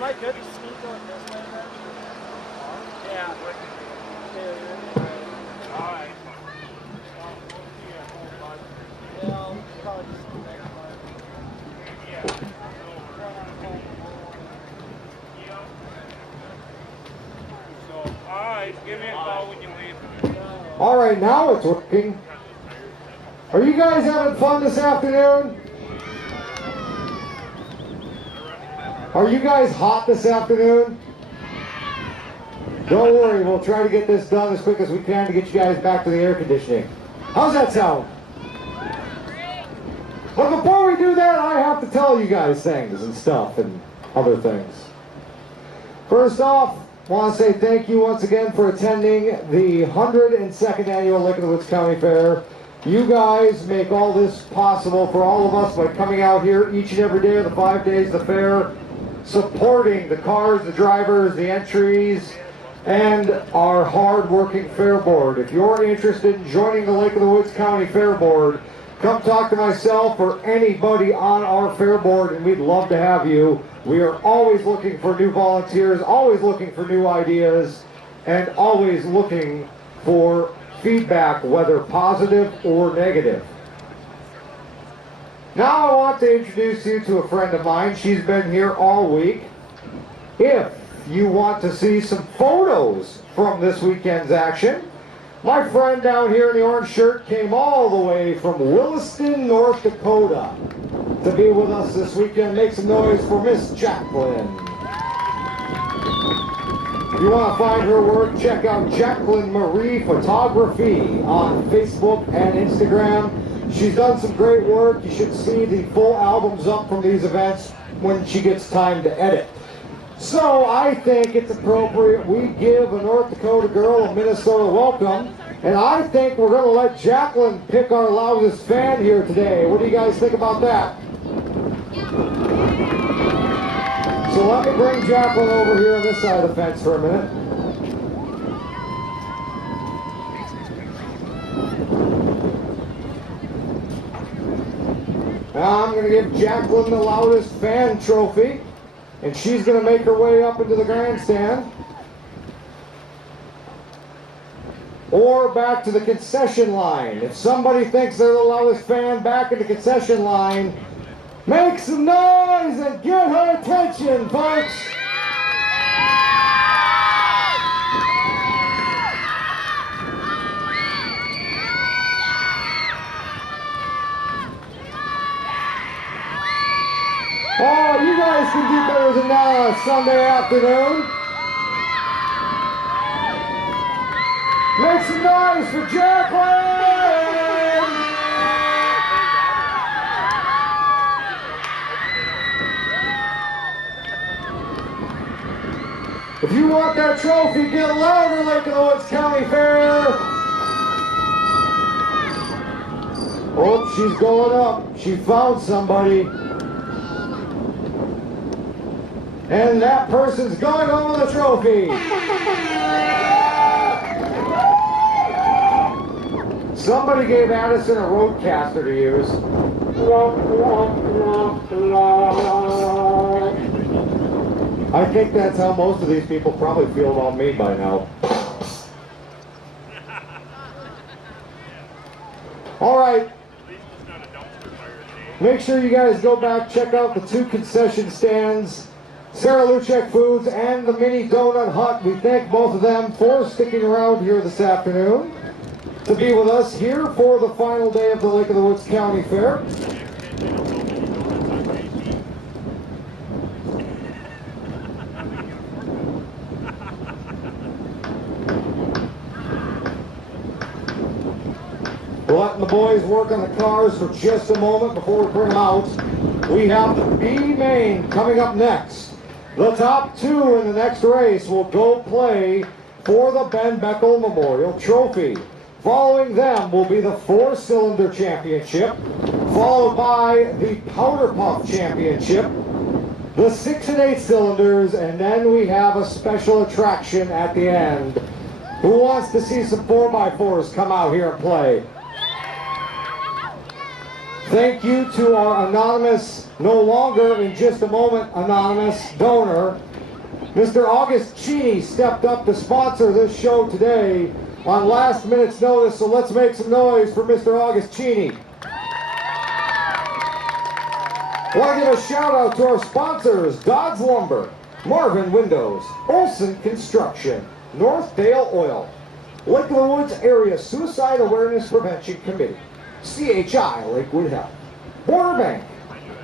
Am I good to sneak going this way then? Yeah. Alright. Yeah, I'll probably just sneak back So, alright, give me a call when you leave. All right, now it's working. Are you guys having fun this afternoon? Are you guys hot this afternoon? Don't worry, we'll try to get this done as quick as we can to get you guys back to the air conditioning. How's that sound? But before we do that, I have to tell you guys things and stuff and other things. First off, I want to say thank you once again for attending the 102nd Annual Lake of the Woods County Fair. You guys make all this possible for all of us by coming out here each and every day of the 5 days of the fair, supporting the cars, the drivers, the entries, and our hard-working fair board. If you're interested in joining the Lake of the Woods County Fair Board, come talk to myself or anybody on our fair board, and we'd love to have you. We are always looking for new volunteers, always looking for new ideas, and always looking for feedback, whether positive or negative. Now I want to introduce you to a friend of mine. She's been here all week. If you want to see some photos from this weekend's action, my friend down here in the orange shirt came all the way from Williston, North Dakota to be with us this weekend. Make some noise for Miss Jacqueline. If you want to find her work, check out Jacqueline Marie Photography on Facebook and Instagram. She's done some great work. You should see the full albums up from these events when she gets time to edit. So I think it's appropriate we give a North Dakota girl a Minnesota welcome, and I think we're going to let Jacqueline pick our loudest fan here today. What do you guys think about that? So let me bring Jacqueline over here on this side of the fence for a minute. Now I'm going to give Jacqueline the loudest fan trophy, and she's going to make her way up into the grandstand. Or back to the concession line. If somebody thinks they're the loudest fan, back in the concession line, make some noise and get her attention, folks. Oh, you guys can do better than that on a Sunday afternoon. Make some noise for Jacqueline! If you want that trophy, get louder, Lake of the Woods County Fair. Oh, she's going up. She found somebody. And that person's going home with a trophy. Somebody gave Addison a roadcaster to use. I think that's how most of these people probably feel about me by now. All right. Make sure you guys go back, check out the 2 concession stands, Sarah Luchek Foods and the Mini Donut Hut. We thank both of them for sticking around here this afternoon to be with us here for the final day of the Lake of the Woods County Fair. We're letting the boys work on the cars for just a moment before we bring them out. We have the B main coming up next. The top 2 in the next race will go play for the Ben Beckel Memorial Trophy. Following them will be the 4-cylinder championship, followed by the Powderpuff championship, the 6 and 8 cylinders, and then we have a special attraction at the end. Who wants to see some 4x4s come out here and play? Thank you to our anonymous, no longer in just a moment anonymous donor. Mr. August Cheney stepped up to sponsor this show today on last minute's notice, so let's make some noise for Mr. August Cheney. I want to give a shout out to our sponsors, Dodds Lumber, Marvin Windows, Olson Construction, Northdale Oil, Lake of the Woods Area Suicide Awareness Prevention Committee, CHI Lakewood Health, Border Bank,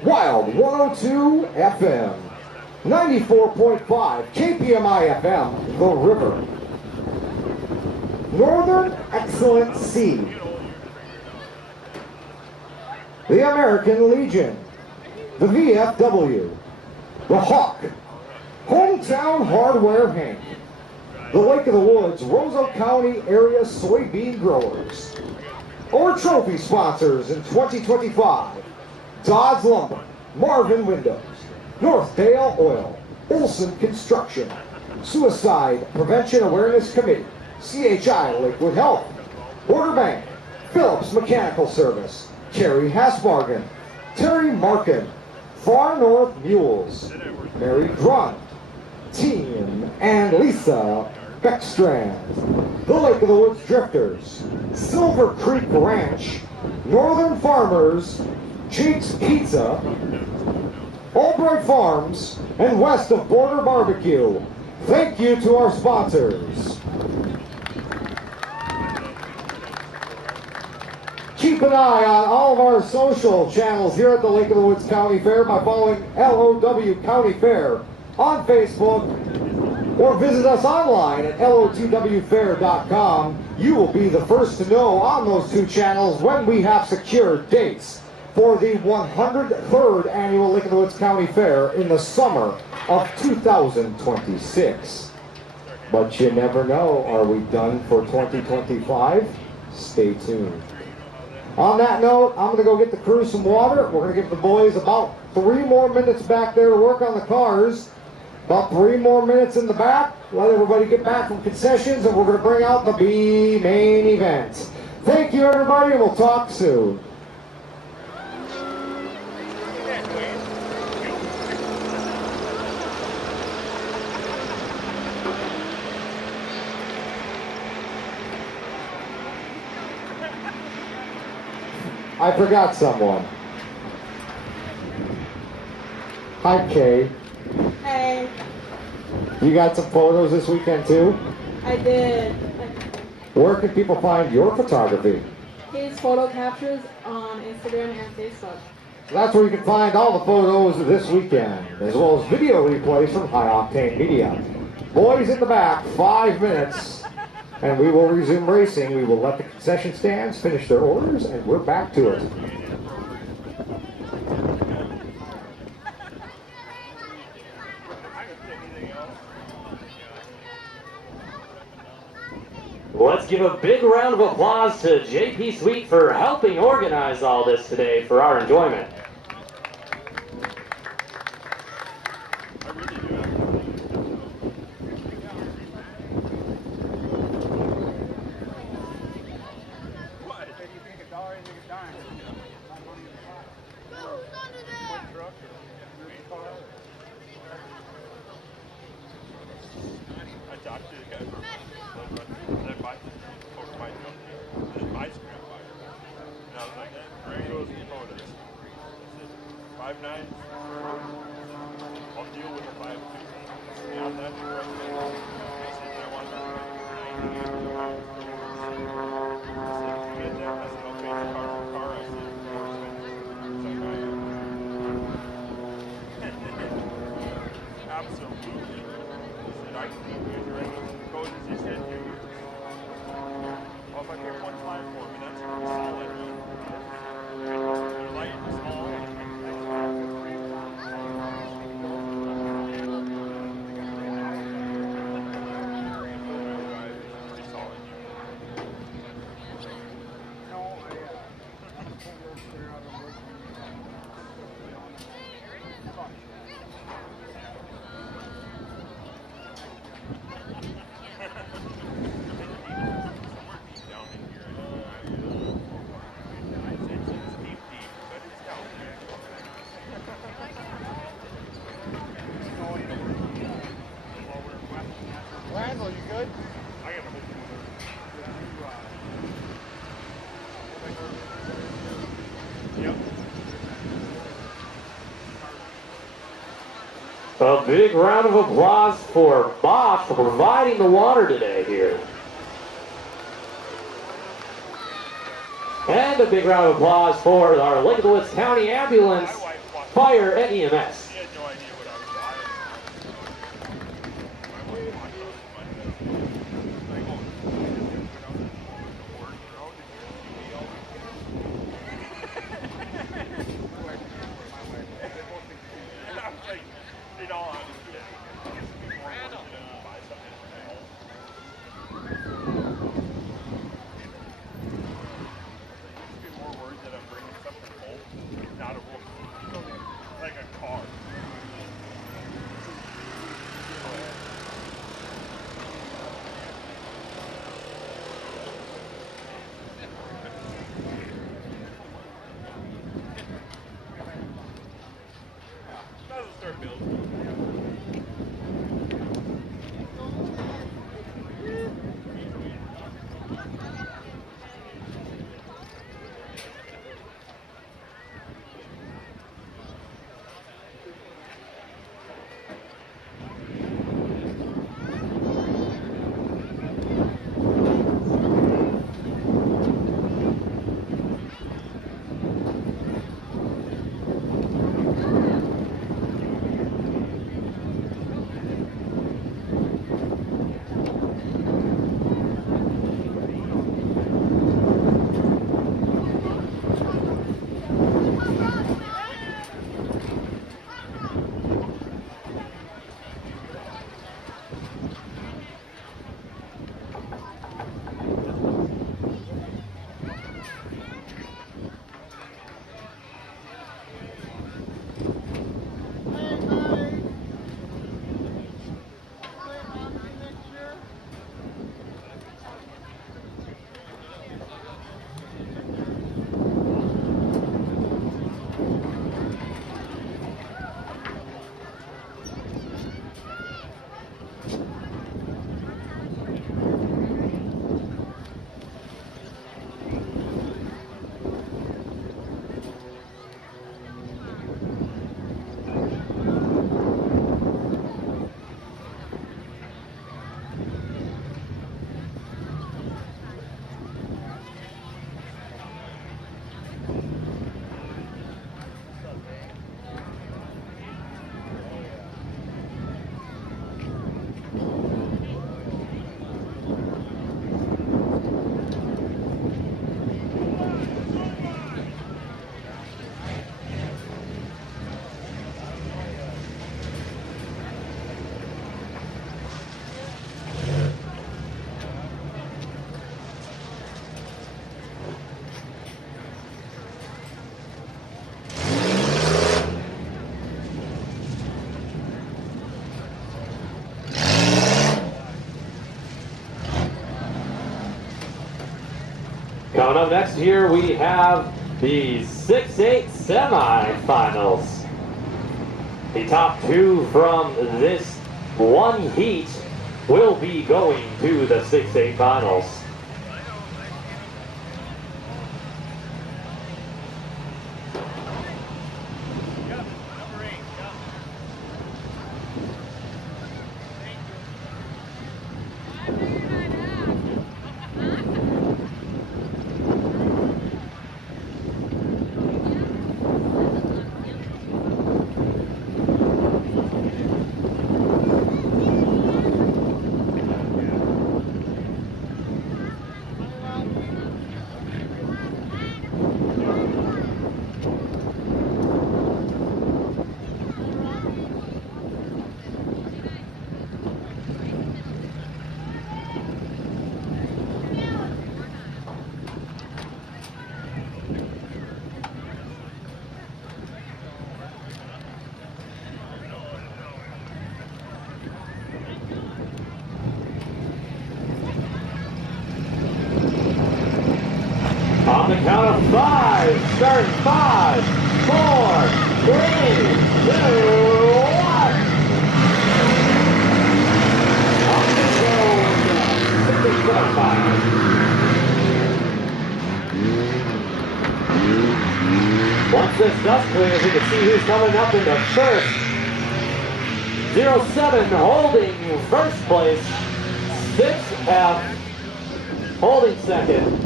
Wild 102 FM, 94.5 KPMI FM, The River, Northern Excellent Seed, the American Legion, the VFW, the Hawk, Hometown Hardware Hank, the Lake of the Woods, Roseau County Area Soybean Growers. Our trophy sponsors in 2025, Dodds Lumber, Marvin Windows, Northdale Oil, Olson Construction, Suicide Prevention Awareness Committee, CHI Lakewood Health, Border Bank, Phillips Mechanical Service, Carrie Hasbargen, Terry Markin, Far North Mules, Mary Grund, Team and Lisa Beckstrand, the Lake of the Woods Drifters, Silver Creek Ranch, Northern Farmers, Jake's Pizza, Albright Farms, and west of Border Barbecue. Thank you to our sponsors. Keep an eye on all of our social channels here at the Lake of the Woods County Fair by following LOW County Fair on Facebook, or visit us online at lotwfair.com. You will be the first to know on those two channels when we have secured dates for the 103rd Annual Lake of the Woods County Fair in the summer of 2026. But you never know, are we done for 2025? Stay tuned. On that note, I'm going to go get the crew some water. We're going to give the boys about 3 more minutes back there to work on the cars. About 3 more minutes in the back. Let everybody get back from concessions, and we're going to bring out the B main event. Thank you, everybody, and we'll talk soon. I forgot someone. Hi, Kay. Hey, You got some photos this weekend too? I did. Where can people find your photography? His photo captures on Instagram and Facebook. That's where you can find all the photos this weekend, as well as video replays from High Octane Media. Boys in the back, 5 minutes, and we will resume racing. We will let the concession stands finish their orders, and we're back to it. Let's give a big round of applause to JP Sweet for helping organize all this today for our enjoyment. A big round of applause for Bob for providing the water today here. And a big round of applause for our Lake of the Woods County Ambulance, Fire, and EMS. Coming up next here, we have the 6-8 semifinals. The top two from this one heat will be going to the 6-8 finals. On the count of 5, start 5, 4, 3, 2, 1. On the go, 6-8 Once this dust clears, we can see who's coming up in the first 07 holding first place. 6F holding second.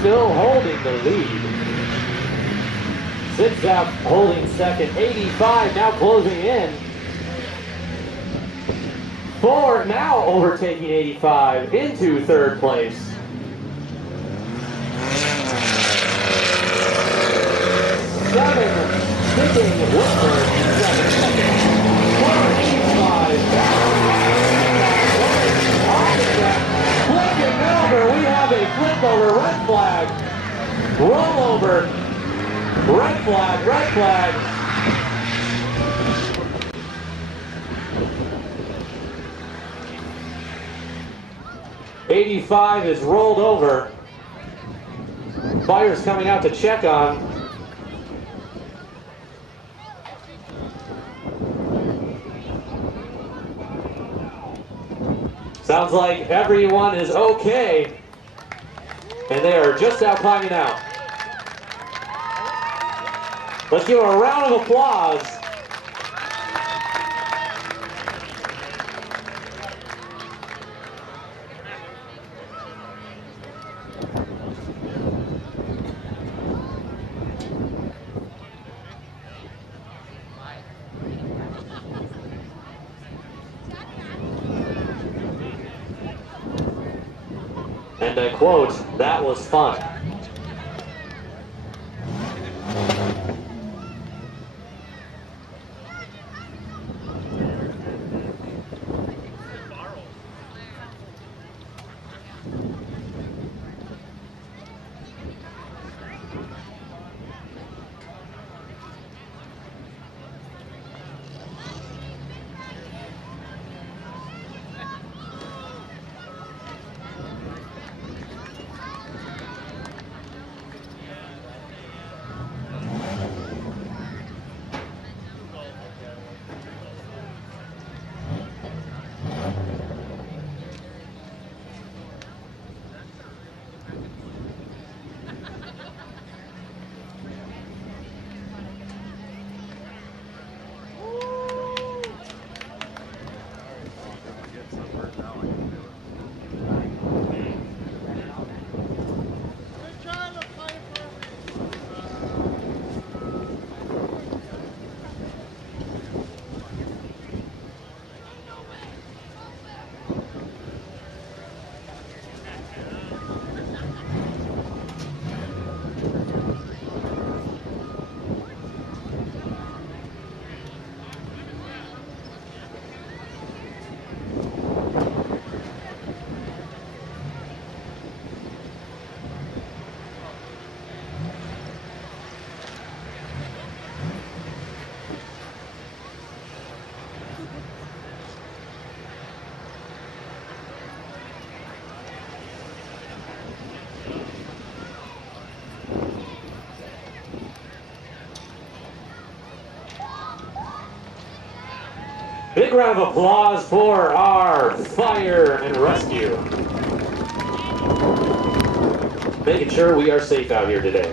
Still holding the lead. 6F holding second. 85 now closing in. 4 now overtaking 85 into third place. 7 sticking with third. 485 back. Flipping over. We have a flip over. Red flag. Roll over. Red flag. Red flag. '85 is rolled over. Fire's coming out to check on. Sounds like everyone is okay. And they are just out climbing out. Let's give them a round of applause. And I quote, "That was fun." Big round of applause for our fire and rescue. Making sure we are safe out here today.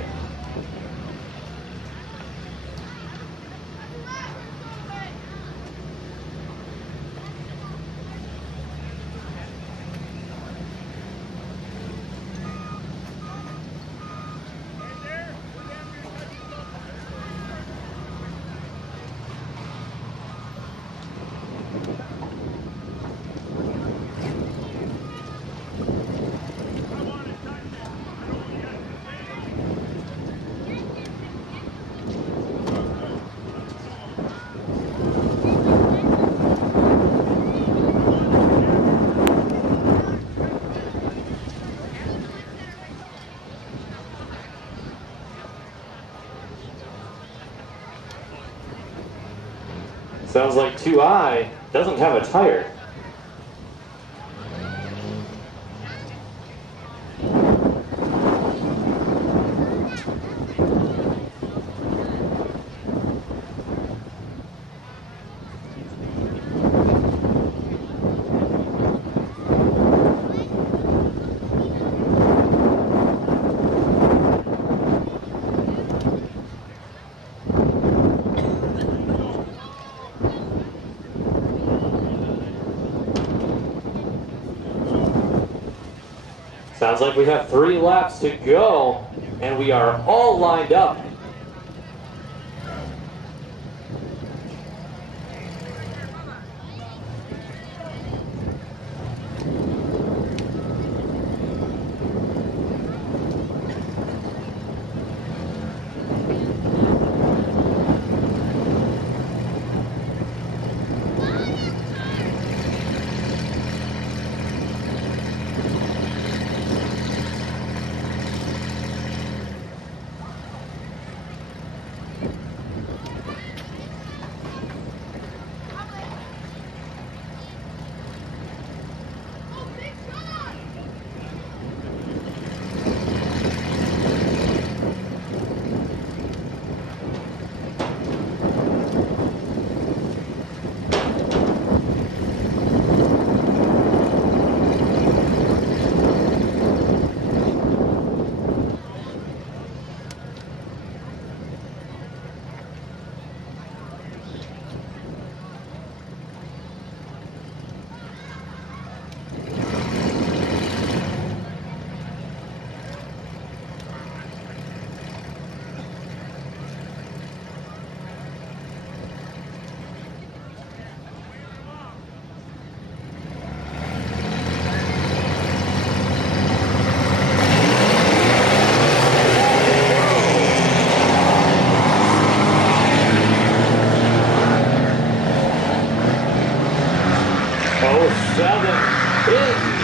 Sounds like 2I doesn't have a tire. Sounds like we have 3 laps to go, and we are all lined up.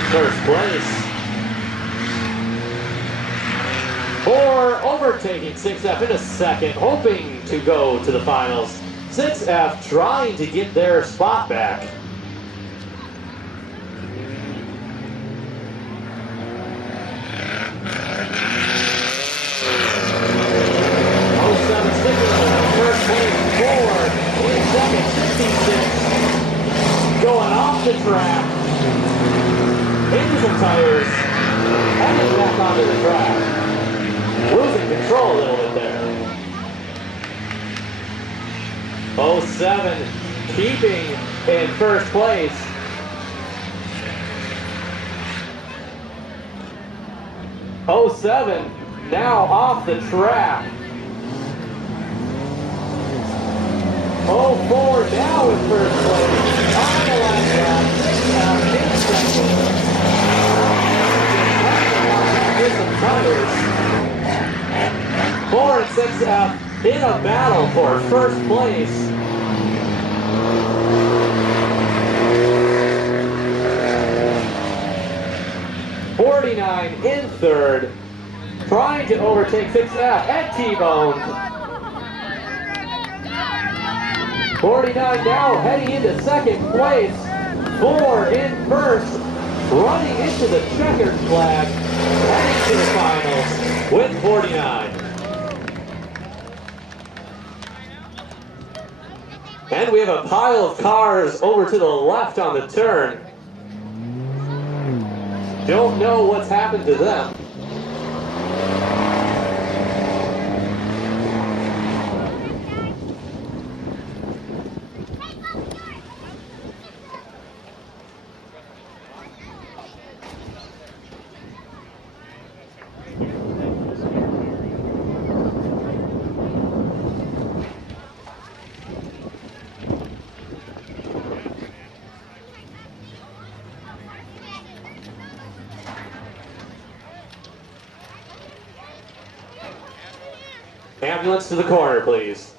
First place. For overtaking 6F in a second, hoping to go to the finals. 6F trying to get their spot back. First place, 4 in second, 66. Going off the track. Into some tires, and then back onto the track. Losing control a little bit there. 07 keeping in first place. '07 now off the track. 04 now in first place. On the last lap, in second. Some tires. 4 and 6F in a battle for first place. '49 in third, trying to overtake 6F and T-Bone. 49 now heading into second place. 4 in first, running into the checkered flag, heading to the finals with 49. And we have a pile of cars over to the left on the turn. Don't know what's happened to them. Ambulance to the corner, please.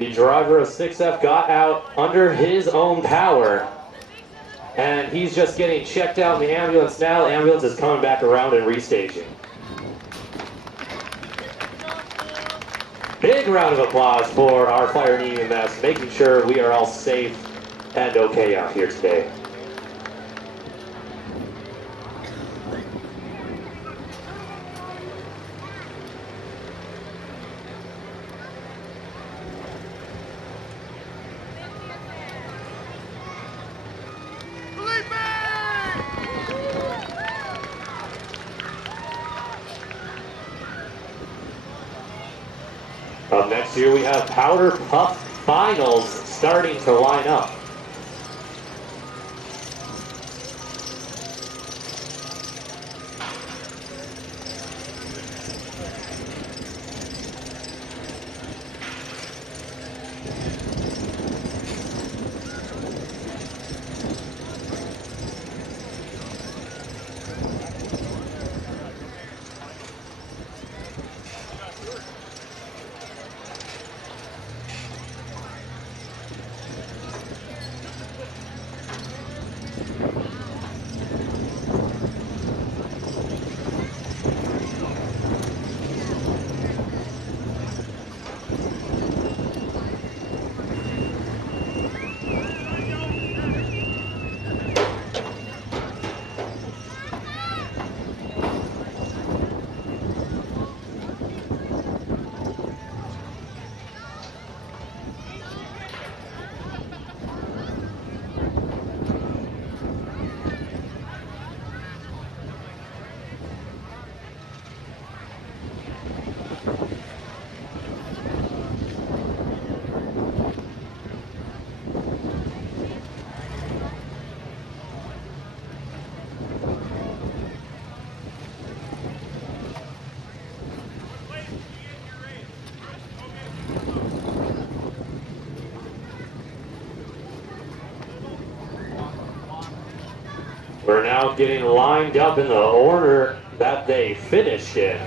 The driver of 6F got out under his own power, and he's just getting checked out in the ambulance now. The ambulance is coming back around and restaging. Big round of applause for our fire and EMS, making sure we are all safe and okay out here today. Up next here we have Powderpuff Finals starting to line up. We're now getting lined up in the order that they finished in.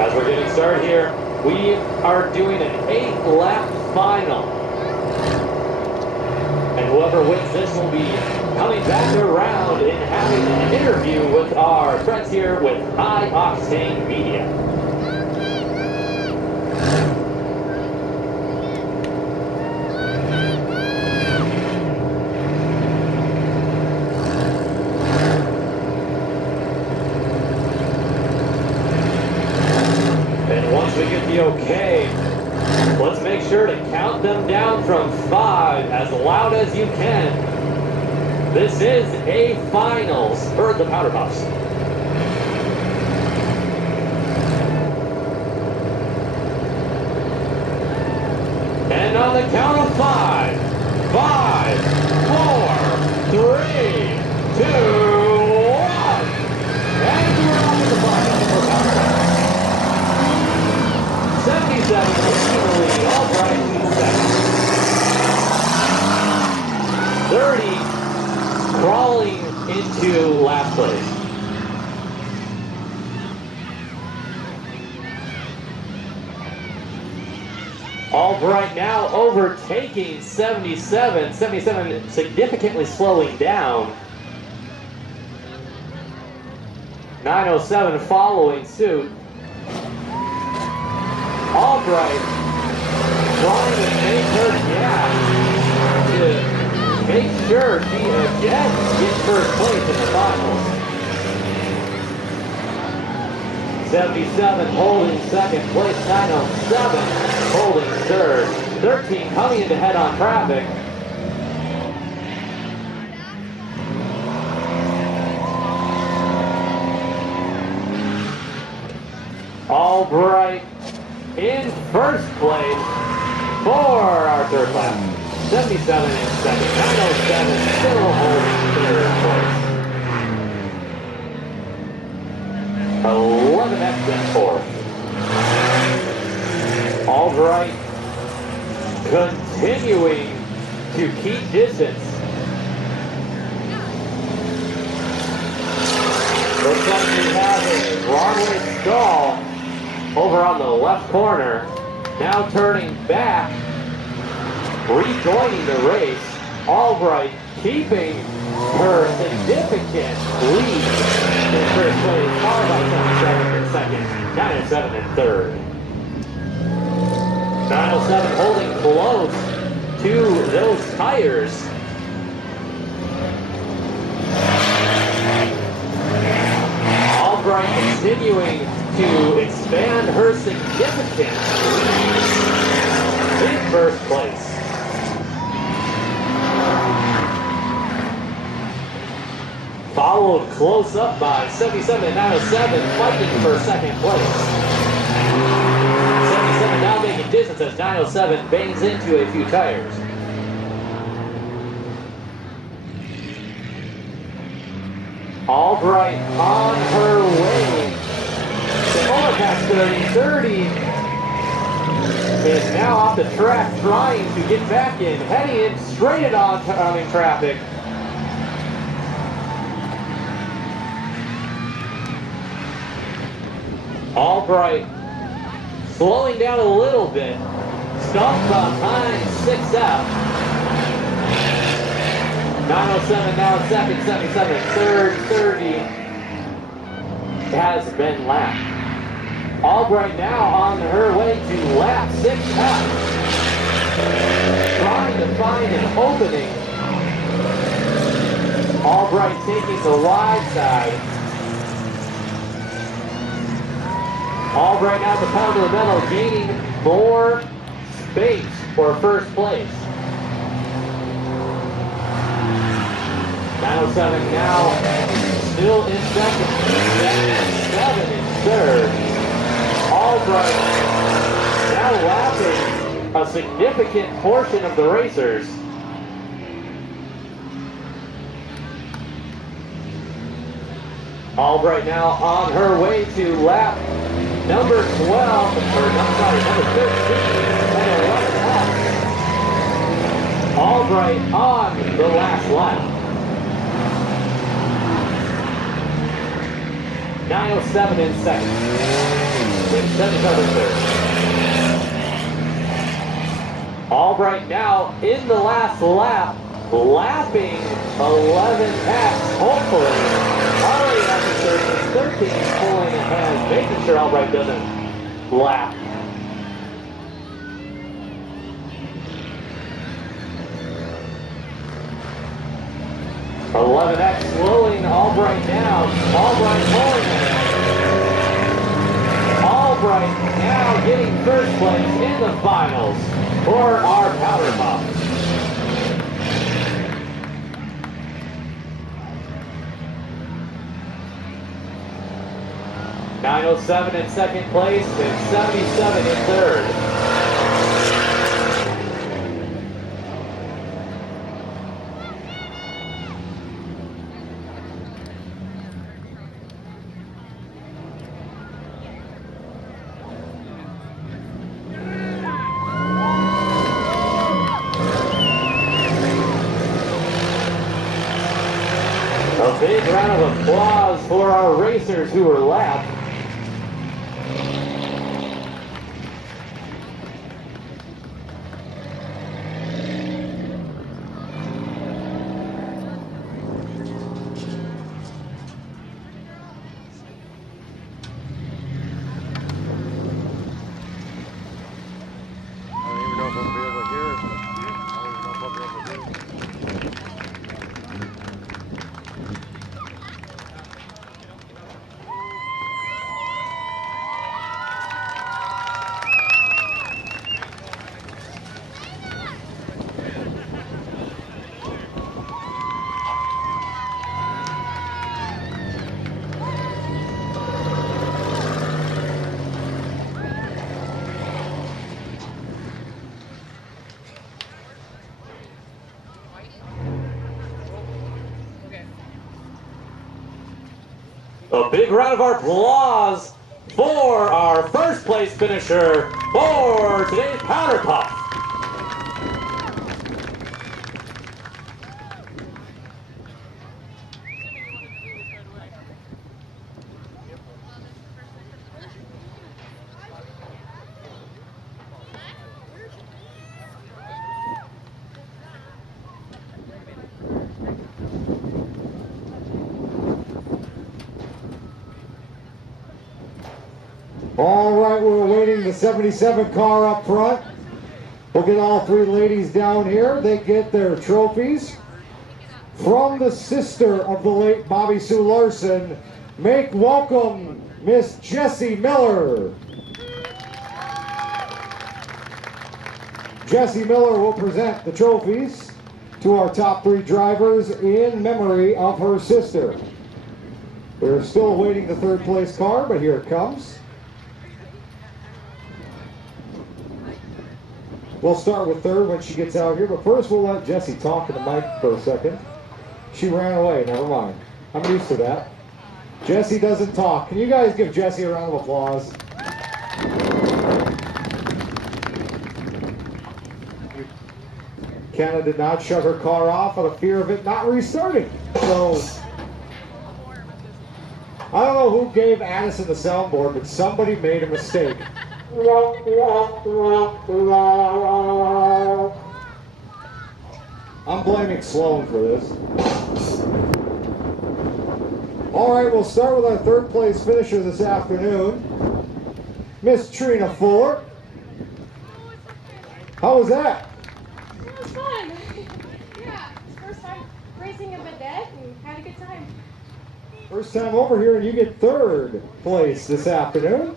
As we're getting started here, we are doing an 8-lap final. And whoever wins this will be coming back around and having an interview with our friends here with High Octane Media. We get the okay. Let's make sure to count them down from 5 as loud as you can. This is a finals for the Powderpuffs. And on the count of 5, 5, 4, 3, 2, 1. And we're off to the finals for Powderpuffs. 77 leading the lead, all right, Albright now overtaking 77. 77 significantly slowing down. 907 following suit. Albright trying to make her gap to make sure she again gets first place in the finals. 77 holding second place, 907 holding third. 13 coming into head-on traffic. Albright in first place for our third lap. 77 in second, 907 still holding third place. 11X in fourth. Albright continuing to keep distance. Looks like we have a Broadway stall over on the left corner. Now turning back, rejoining the race. Albright keeping her significant lead in first place, followed by 77 in second, 907 in third. 907 holding close to those tires. Albright continuing to expand her significance in first place. Followed close up by 77 and 907 fighting for second place. 77 now making distance as 907 bangs into a few tires. Albright on her way to overpass 30. 30 is now off the track trying to get back in, heading in straight at oncoming traffic. Albright slowing down a little bit. Stopped behind 6F. 907 now in second, 77 in third, 30 has been lapped. Albright now on her way to lap 6F. Trying to find an opening. Albright taking the wide side. Albright now at the pound of the metal, gaining more space for first place. 907 now still in second, 7 in third. Albright now lapping a significant portion of the racers. Albright now on her way to lap number 12, number 13, and 11 laps. Albright on the last lap. 907 in second. 77 in third. Albright now in the last lap, lapping 11X, hopefully. Already after 13 pulling ahead, making sure Albright doesn't lap. .11X slowing Albright down. Albright pulling ahead. Albright now getting first place in the finals for our Powderpuff. 907 in second place and 77 in third. A big round of applause for our racers who were lapped. A big round of applause for our first place finisher for today's Powderpuff. All right, we're awaiting the 77 car up front. We'll get all three ladies down here. They get their trophies. From the sister of the late Bobbie Sue Larson, make welcome Miss Jessie Miller. Jessie Miller will present the trophies to our top three drivers in memory of her sister. We're still awaiting the third place car, but here it comes. We'll start with third when she gets out here, but first we'll let Jessie talk in the mic for a second. She ran away, never mind. I'm used to that. Jessie doesn't talk. Can you guys give Jessie a round of applause? Kenna did not shut her car off out of fear of it not restarting. So, I don't know who gave Addison the soundboard, but somebody made a mistake. I'm blaming Sloan for this. All right, we'll start with our third place finisher this afternoon, Miss Trina Fuller. How was that? It was fun. Yeah, it's first time racing a bidet and had a good time. First time over here, and you get third place this afternoon.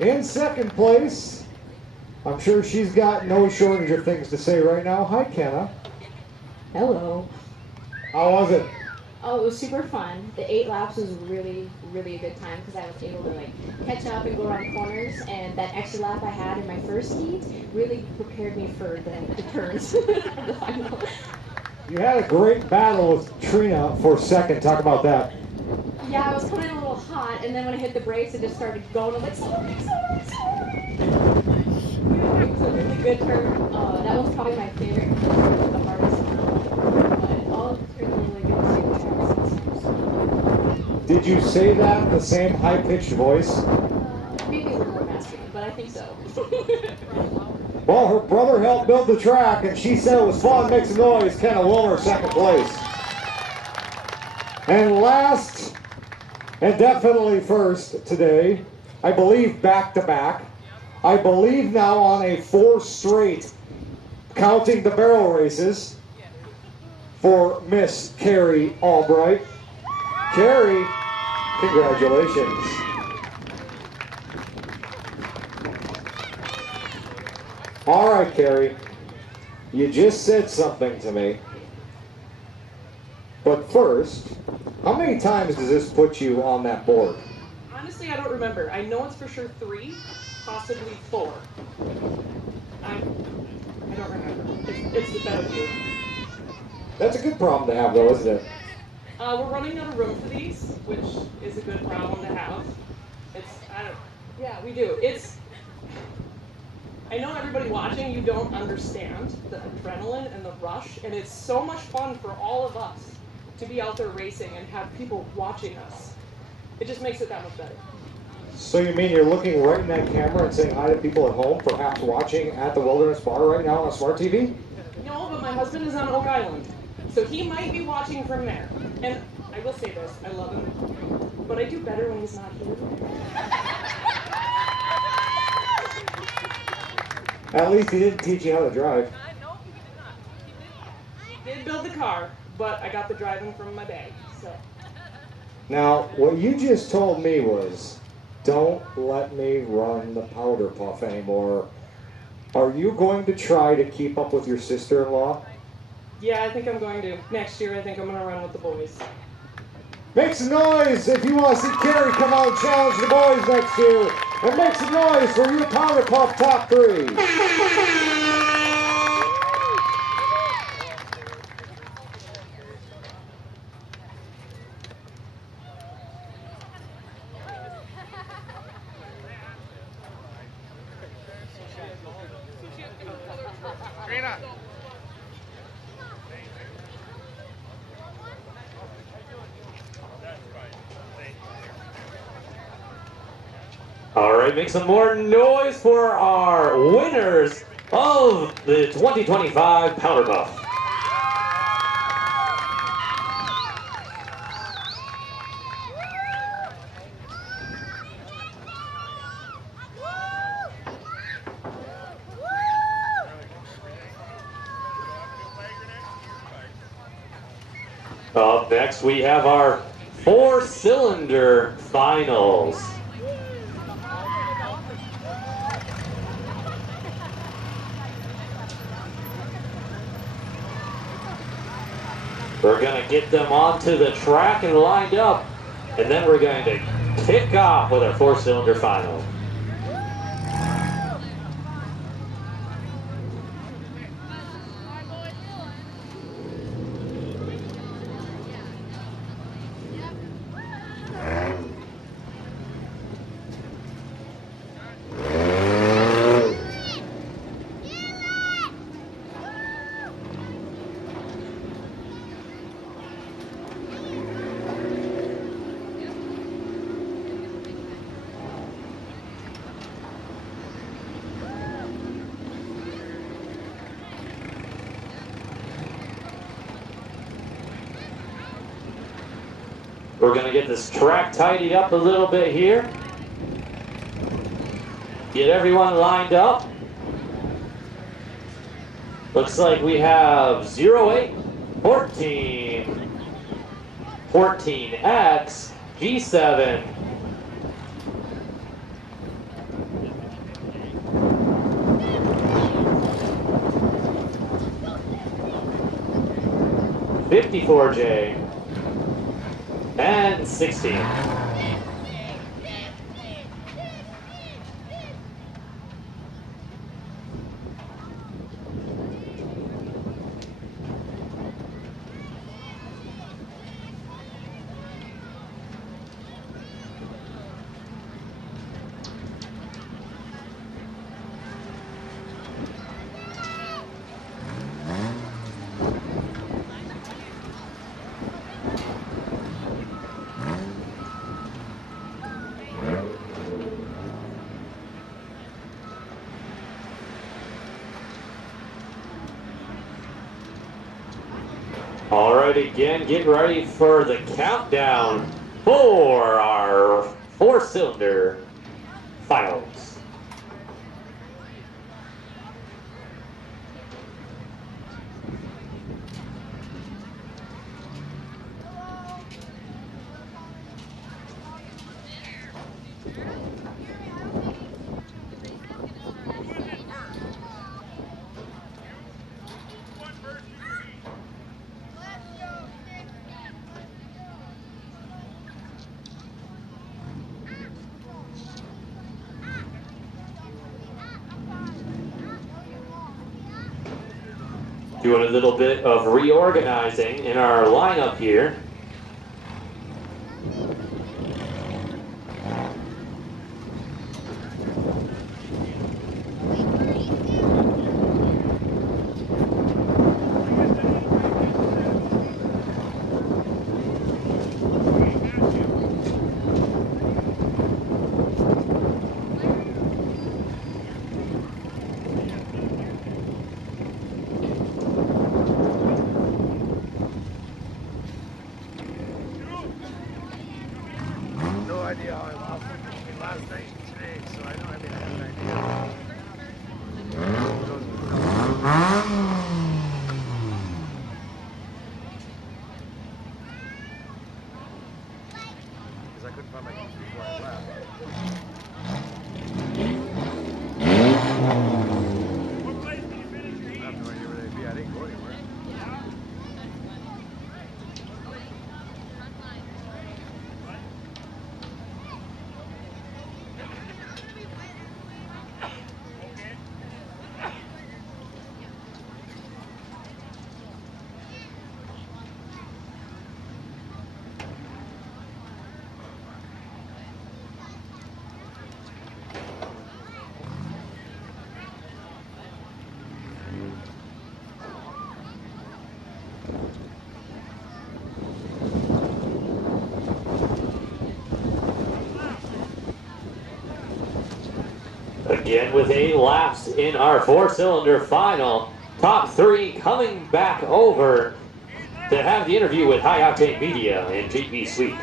In second place, I'm sure she's got no shortage of things to say right now. Hi, Kenna. Hello. How was it? Oh, it was super fun. The 8 laps was really, really a good time because I was able to catch up and go around corners, and that extra lap I had in my first heat really prepared me for the turns for the final. You had a great battle with Trina for second. Talk about that. Yeah, I was coming in a little hot, and then when I hit the brakes, it just started going. I'm like, sorry. It was a really good turn. That was probably my favorite, the hardest one. But all three were really good tracks. Did you say that in the same high-pitched voice? Maybe a little more masculine, but I think so. Well, her brother helped build the track, and she said it was fun. Make some noise. Kenna Wilmer, second place. And last, and definitely first today, I believe back-to-back, I believe now on a 4 straight, counting the barrel races, for Miss Carrie Albright. Carrie, congratulations. All right, Carrie, you just said something to me. But first, how many times does this put you on that board? Honestly, I don't remember. I know it's for sure 3, possibly 4. I don't remember. It's the better view. That's a good problem to have, though, isn't it? We're running out of room for these, which is a good problem to have. Yeah, we do. I know everybody watching, you don't understand the adrenaline and the rush, and it's so much fun for all of us to be out there racing and have people watching us. It just makes it that much better. So you mean you're looking right in that camera and saying hi to people at home, perhaps watching at the Wilderness Bar right now on a smart TV? No, but my husband is on Oak Island, so he might be watching from there. And I will say this, I love him, but I do better when he's not here. At least he didn't teach you how to drive. No, he did not. He did build the car, but I got the driving from my bag, so. Now, what you just told me was, don't let me run the Powderpuff anymore. Are you going to try to keep up with your sister-in-law? Yeah, I think I'm going to. Next year, I think I'm going to run with the boys. Make some noise if you want to see Carrie come out and challenge the boys next year. And make some noise for your Powderpuff top 3. right, make some more noise for our winners of the 2025 Powderpuff. Up next, we have our 4-cylinder finals. We're going to get them onto the track and lined up, and then we're going to kick off with our 4-cylinder final. We're going to get this track tidied up a little bit here. Get everyone lined up. Looks like we have 08, 14, 14X, G7, '54J, and 16. All right, again, get ready for the countdown for our 4-cylinder finals. Doing a little bit of reorganizing in our lineup here. Idea how I lost it between last night and today, so I don't have an idea. Because I couldn't find my keys before I left. What place did you finish your heat? I have no idea where they'd be. I didn't go anywhere. Again with 8 laps in our 4-cylinder final. Top 3 coming back over to have the interview with High Octane Media and JP Sweet.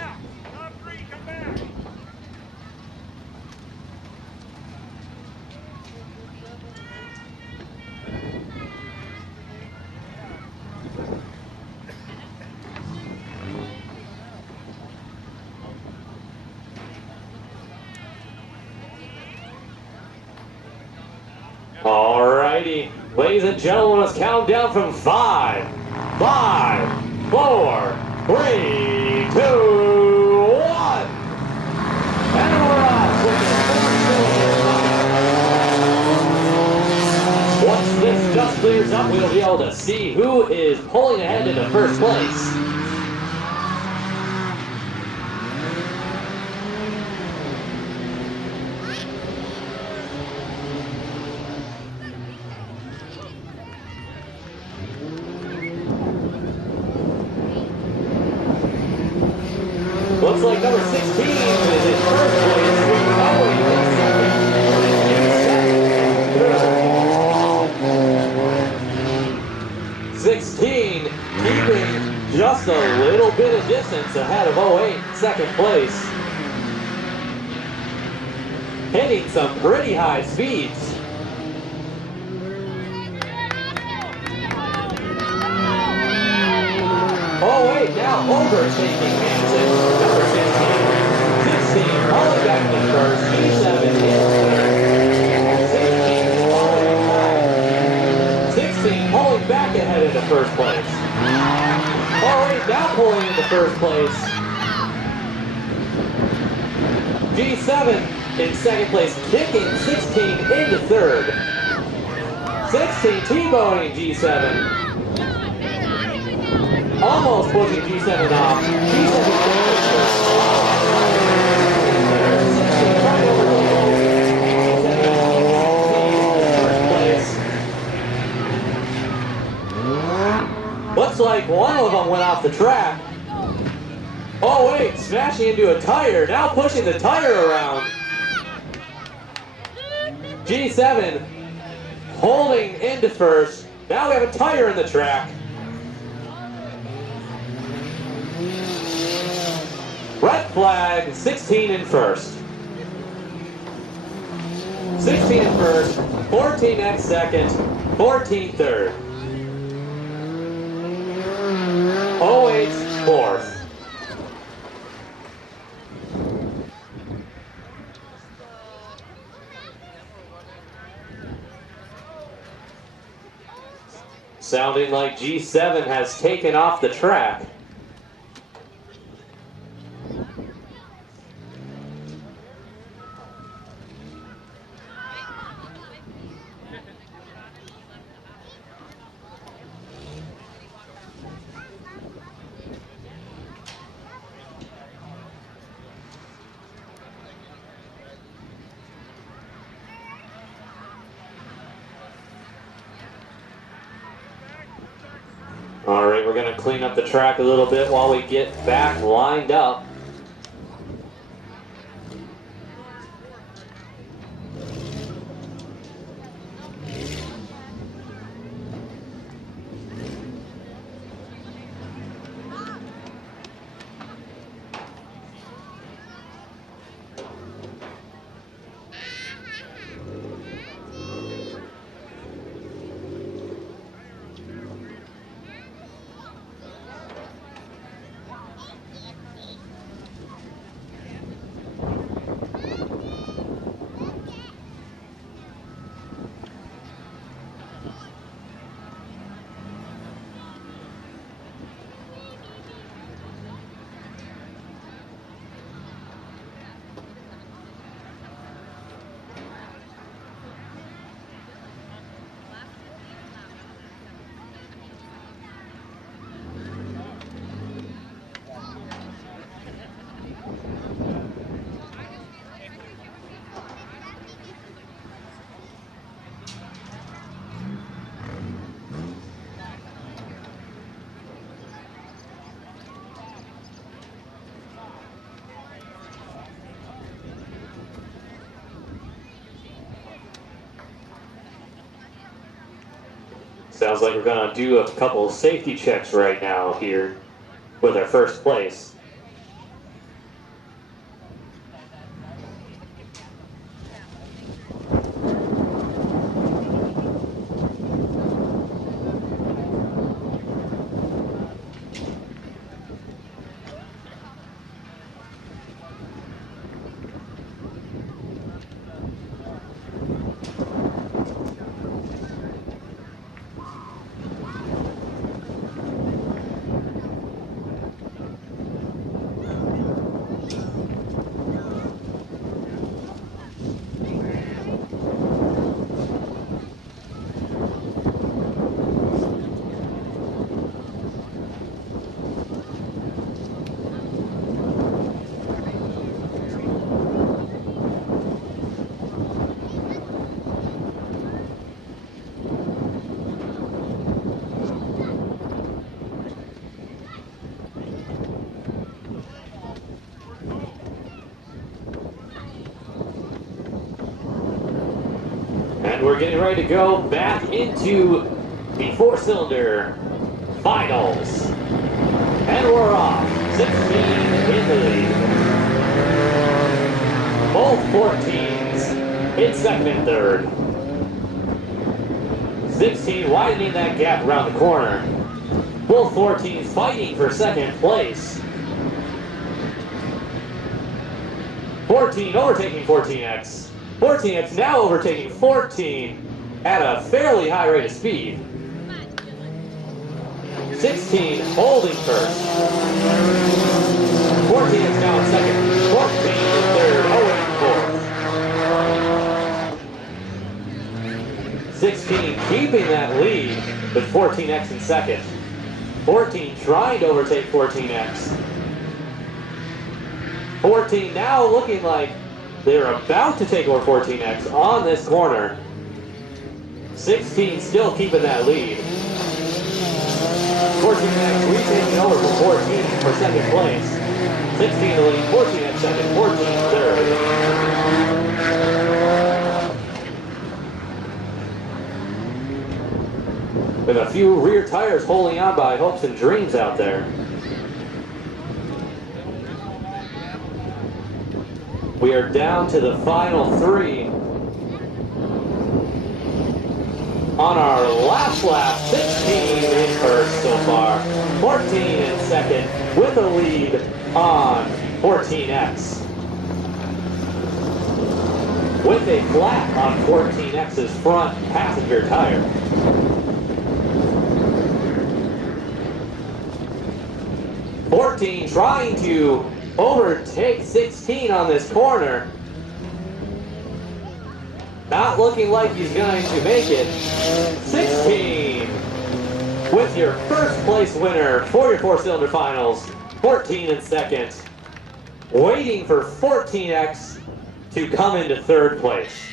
Alrighty, ladies and gentlemen, let's count down from 5, 5, 4, 3, 2, 1. And we're off with the 4-cylinder. Once this dust clears up, we'll be able to see who is pulling ahead into first place. Looks like number 16 is in first place. Bobbie in second. 16 keeping just a little bit of distance ahead of 08, second place. Hitting some pretty high speeds. Oh wait, now overtaking Hanson, number 16. 16 falling back to first, G7 in third. 16 pulling back ahead into first place. Oh wait, now pulling into first place. G7 in second place, kicking 16 into third. 16 T-boning G7. Almost pushing G7 off. G7 right over the looks like one of them went off the track. Oh wait, smashing into a tire, now pushing the tire around. G7 holding into first. Now we have a tire in the track. Red flag, 16 in first. 16 in first, 14 next second, 14 third. 08 fourth. Sounding like G7 has taken off the track. All right, we're going to clean up the track a little bit while we get back lined up. Sounds like we're gonna do a couple safety checks right now here with our first place. And we're getting ready to go back into the 4-cylinder finals. And we're off. 16 in the lead. Both 14s in second and third. 16 widening that gap around the corner. Both 14s fighting for second place. 14 overtaking 14X. 14X now overtaking 14 at a fairly high rate of speed. 16 holding first. 14X now in second. 14 in third, 0 in fourth. 16 keeping that lead with 14X in second. 14 trying to overtake 14X. 14 now looking like they're about to take over 14X on this corner. 16 still keeping that lead. 14X retaking over from 14 for second place. 16 the lead, 14X second, 14 third. With a few rear tires holding on by hopes and dreams out there. We are down to the final 3. On our last lap, 16 in first so far. 14 in second with a lead on 14X. With a flat on 14X's front passenger tire. 14 trying to overtake 16 on this corner. Not looking like he's going to make it. 16 with your first place winner for your 4-cylinder finals. 14 in second. Waiting for 14X to come into third place.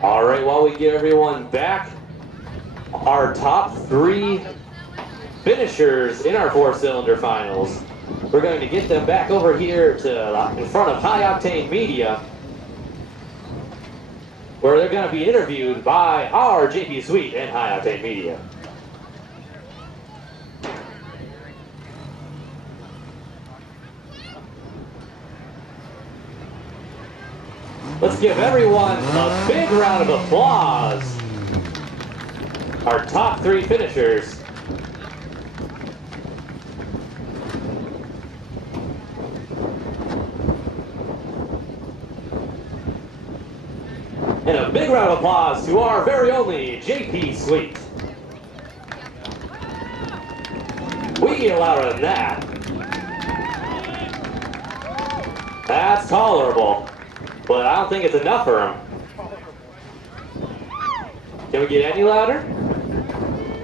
All right, while we get everyone back, our top 3 finishers in our 4-cylinder finals, we're going to get them back over here to in front of High Octane Media, where they're going to be interviewed by our JP Suite and High Octane Media. Let's give everyone a big round of applause. Our top 3 finishers. And a big round of applause to our very only JP Suite. We can get louder than that. That's tolerable. But I don't think it's enough for them. Can we get any louder?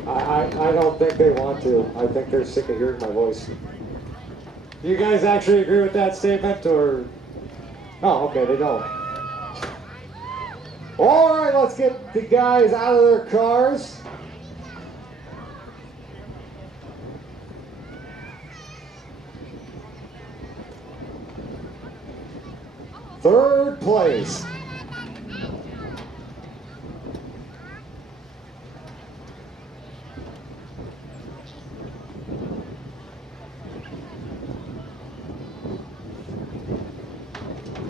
I don't think they want to. I think they're sick of hearing my voice. Do you guys actually agree with that statement, or? Oh, okay, they don't. All right, let's get the guys out of their cars. Third place.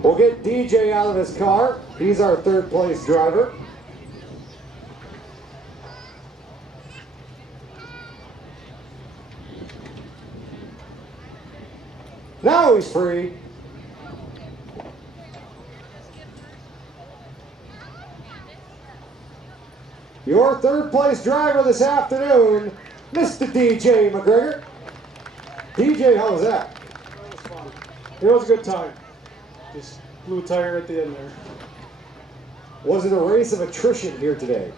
We'll get DJ out of his car. He's our third place driver. Now he's free. Your third place driver this afternoon, Mr. DJ McGregor. DJ, how was that? That was fun. It was a good time. Just blew a tire at the end there. Was it a race of attrition here today?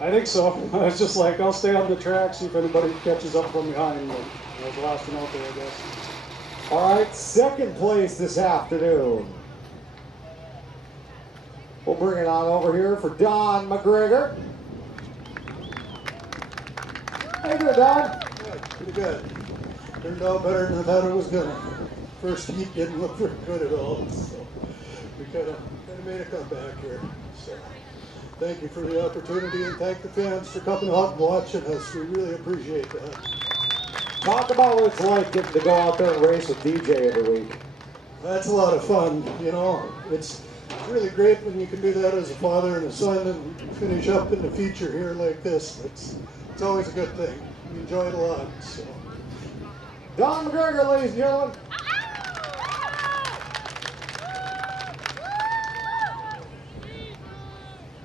I think so. I was just like, I'll stay on the track, see if anybody catches up from behind. But I was the last one out there, I guess. All right, second place this afternoon. We'll bring it on over here for Don McGregor. How you doing, Don? Good, pretty good. Turned out better than I thought it was gonna. First heat didn't look very good at all, so we kind of made a comeback here. So thank you for the opportunity, and thank the fans for coming out and watching us. We really appreciate that. Talk about what it's like getting to go out there and race with DJ every week. That's a lot of fun, you know. It's really great when you can do that as a father and a son and finish up in the feature here like this. It's always a good thing. We enjoy it a lot. So. Don McGregor, ladies and gentlemen.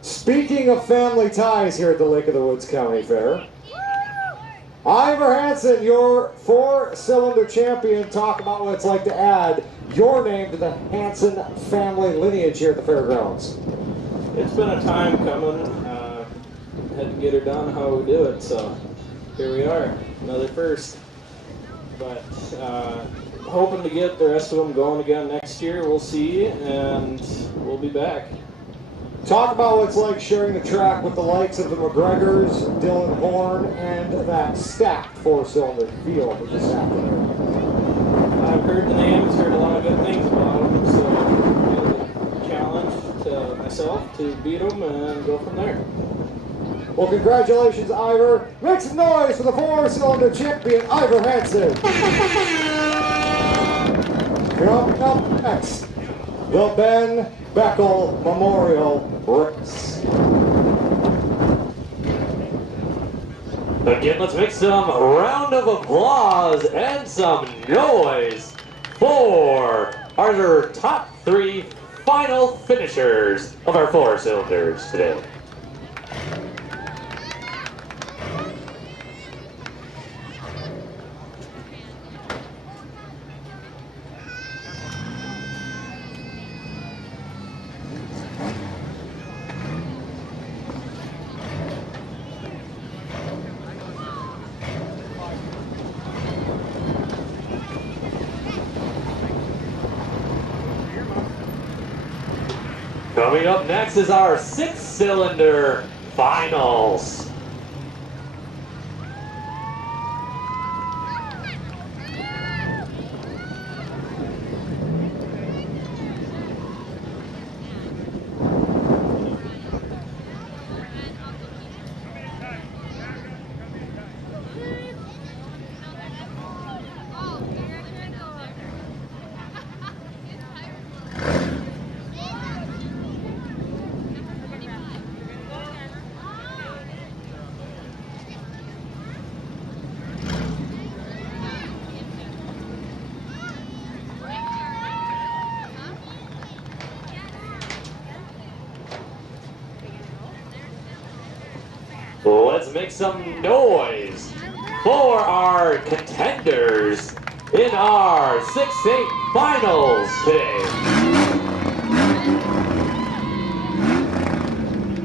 Speaking of family ties here at the Lake of the Woods County Fair, Ivor Hansen, your four-cylinder champion, talk about what it's like to add your name to the Hansen family lineage here at the fairgrounds. It's been a time coming. Had to get her done how we do it, so here we are, another first. But hoping to get the rest of them going again next year. We'll see, and we'll be back. Talk about what it's like sharing the track with the likes of the McGregors, Dylan Horn, and that stacked four-cylinder field this afternoon. I've heard the names, heard a lot of good things about them, so it's a challenge to myself to beat them and go from there. Well, congratulations, Ivor. Make some noise for the four-cylinder champion, Ivor Hansen. Coming up next, the Ben Beckel Memorial Race. Again, let's make some round of applause and some noise for our top three final finishers of our four cylinders today. Coming up next is our six-cylinder finals. Let's make some noise for our contenders in our 6-8 finals today.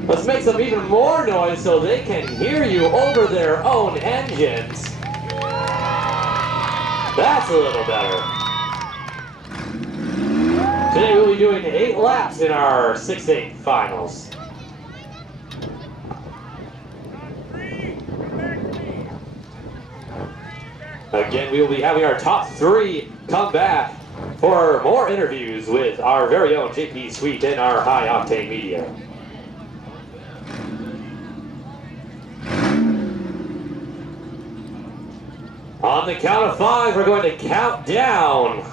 Let's make some even more noise so they can hear you over their own engines. That's a little better. Today we'll be doing 8 laps in our 6-8 finals. Again, we will be having our top three come back for more interviews with our very own JP Sweet and our High Octane Media. On the count of 5, we're going to count down.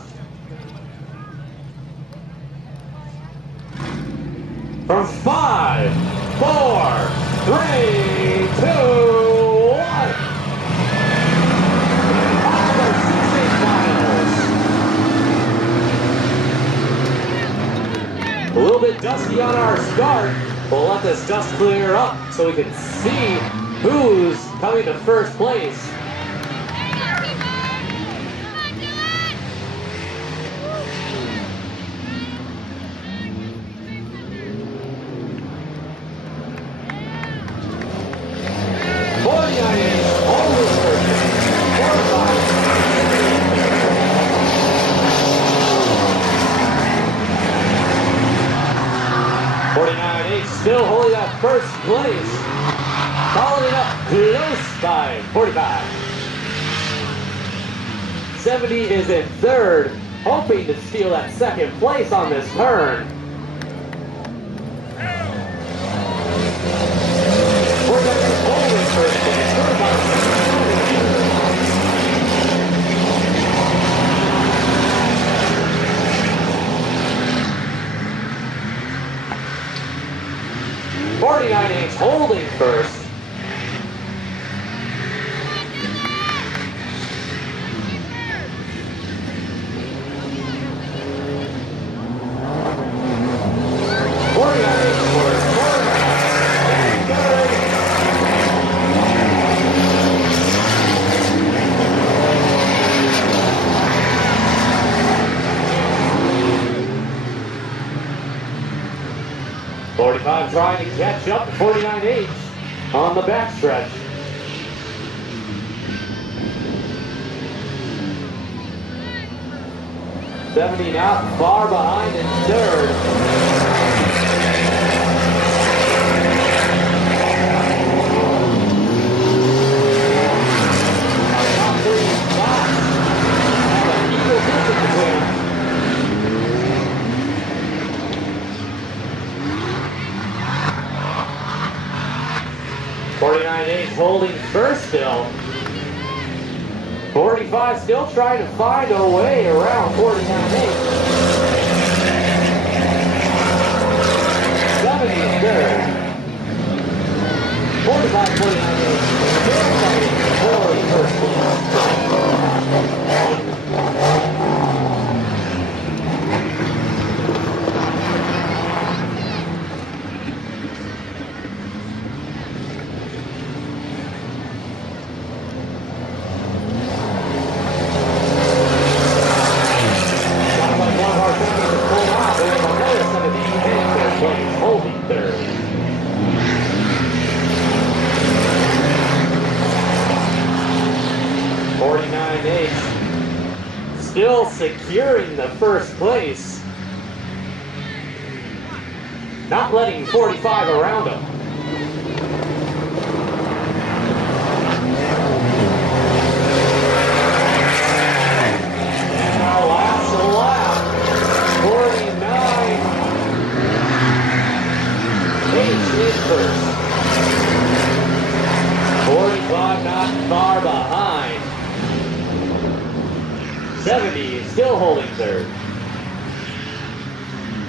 From 5, 4, 3, 2, 1. A little bit dusty on our start. We'll let this dust clear up so we can see who's coming to first place. Still holding that first place. Following up close by 45. 70 is in third, hoping to steal that second place on this turn. 49 is holding first place. 49H holding first. Trying to catch up to 49H on the backstretch. '70 not far behind in third. Top three spots have an equal distance between them. 49H holding first still. 45 still trying to find a way around 49H. 70 is third. 45, 49H still fighting for first place. Holding third. 49H still securing the first place. Not letting 45 around him. And our last lap, 49. H is first. 45 not far behind. 70 still holding third.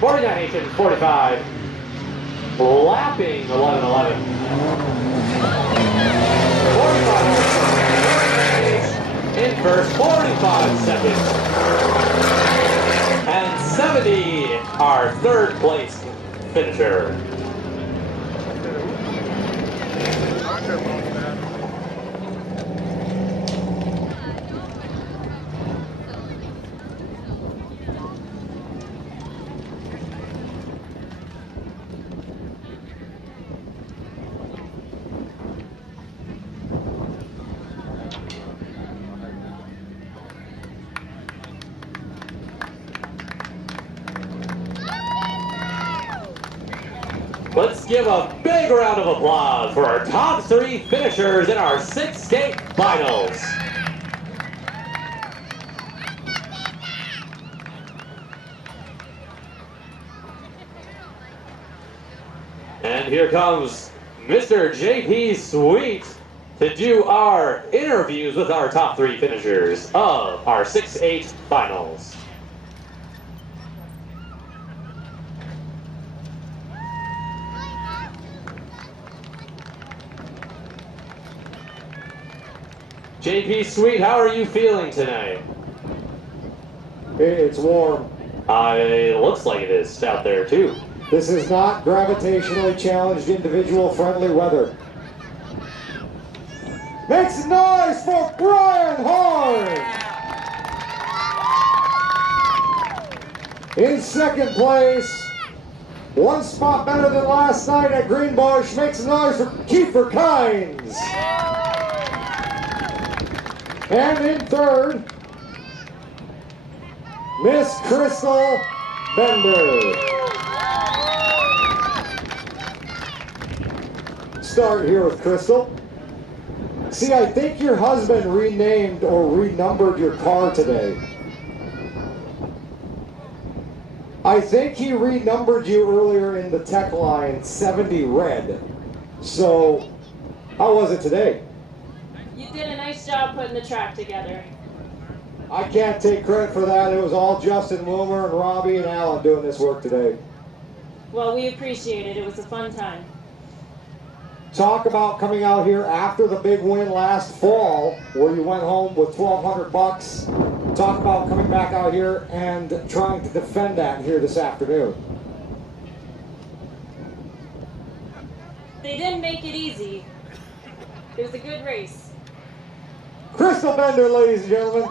49H and 45 lapping 11-11. 45 in first, 45 seconds. And 70 our third place finisher. Let's give a big round of applause for our top three finishers in our 6 state finals. And here comes Mr. JP Sweet to do our interviews with our top 3 finishers of our 6-8 finals. JP Sweet, how are you feeling tonight? It's warm. It looks like it is out there too. This is not gravitationally challenged individual friendly weather. Make some noise for Brian Horn! In second place, 1 spot better than last night at Greenbush. Make some noise for Kiefer Kynes. And in third, Miss Crystal Bender. Start here with Crystal. See, I think your husband renamed or renumbered your car today. I think he renumbered you earlier in the tech line 70 red. So, how was it today? You did a nice job putting the track together. I can't take credit for that. It was all Justin Wilmer and Robbie and Alan doing this work today. Well, we appreciate it. It was a fun time. Talk about coming out here after the big win last fall, where you went home with $1,200. Talk about coming back out here and trying to defend that here this afternoon. They didn't make it easy. It was a good race. Crystal Bender, ladies and gentlemen.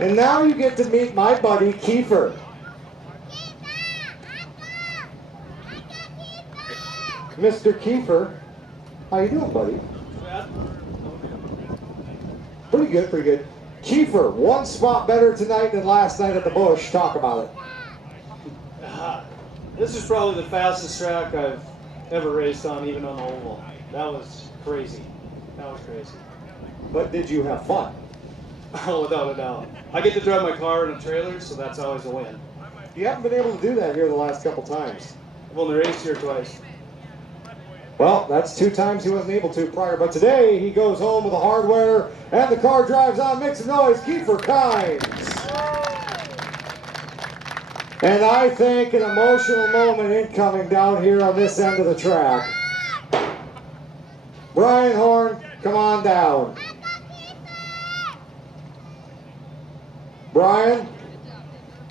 And now you get to meet my buddy, Kiefer. Mr. Kiefer, how you doing, buddy? Pretty good, pretty good. Kiefer, 1 spot better tonight than last night at the Bush. Talk about it. This is probably the fastest track I've ever raced on, even on the oval. That was crazy. That was crazy. But did you have fun? Oh, without a doubt. I get to drive my car in a trailer, so that's always a win. You haven't been able to do that here the last couple times. I've only raced here twice. Well, that's 2 times he wasn't able to prior, but today he goes home with the hardware and the car drives on. Make some noise, Kiefer Kynes. And I think an emotional moment incoming down here on this end of the track. Brian Horn, come on down. Brian,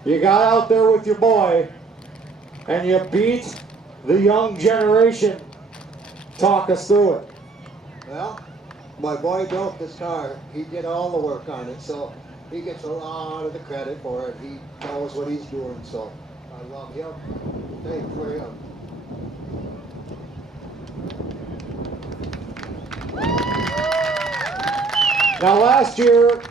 you got out there with your boy and you beat the young generation. Talk us through it. Well, my boy built this car. He did all the work on it, so he gets a lot of the credit for it. He knows what he's doing, so I love him. Thank you for him. Now last year,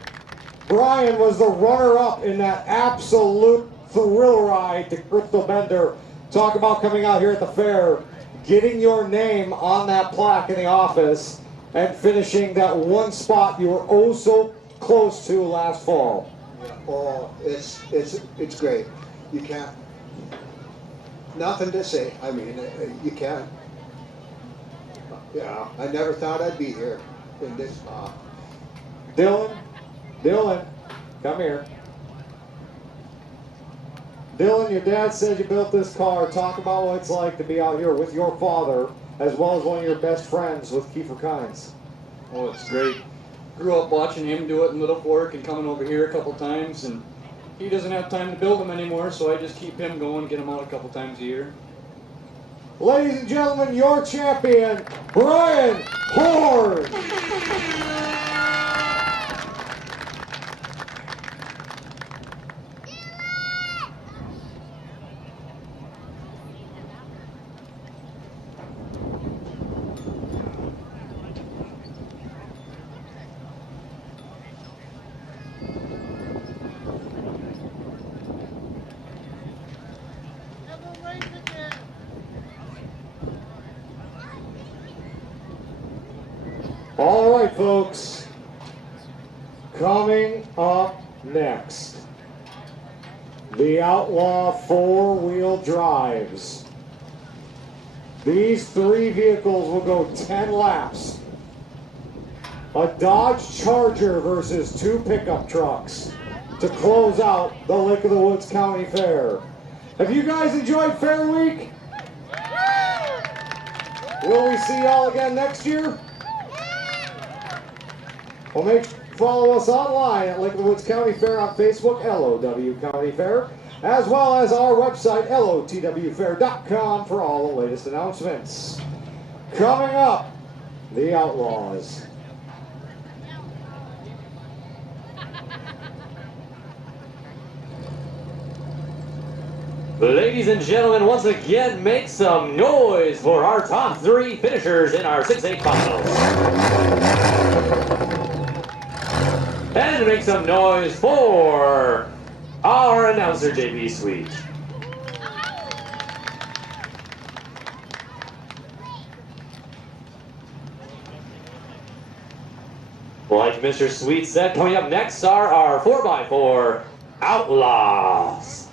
Brian was the runner-up in that absolute thrill ride to Crystal Bender. Talk about coming out here at the fair, getting your name on that plaque in the office, and finishing that 1 spot you were oh so close to last fall. Yeah. Oh, it's great. You can't, nothing to say. I mean, you can't. Yeah, I never thought I'd be here in this spot. Dylan, come here. Dylan, your dad said you built this car. Talk about what it's like to be out here with your father, as well as one of your best friends with Kiefer Kynes. Oh, it's great. Grew up watching him do it in Little Fork and coming over here a couple times, and he doesn't have time to build them anymore, so I just keep him going, get him out a couple times a year. Ladies and gentlemen, your champion, Brian Horn. All right, folks. Coming up next, the Outlaw four-wheel drives. These three vehicles will go 10 laps. A Dodge Charger versus two pickup trucks to close out the Lake of the Woods County Fair. Have you guys enjoyed Fair Week? Will we see y'all again next year? Well, follow us online at Lake of the Woods County Fair on Facebook, LOW County Fair, as well as our website, lotwfair.com, for all the latest announcements. Coming up, the Outlaws. Ladies and gentlemen, once again, make some noise for our top three finishers in our 6-8 finals. And make some noise for our announcer, JB Sweet. Like Mr. Sweet said, coming up next are our 4x4 Outlaws.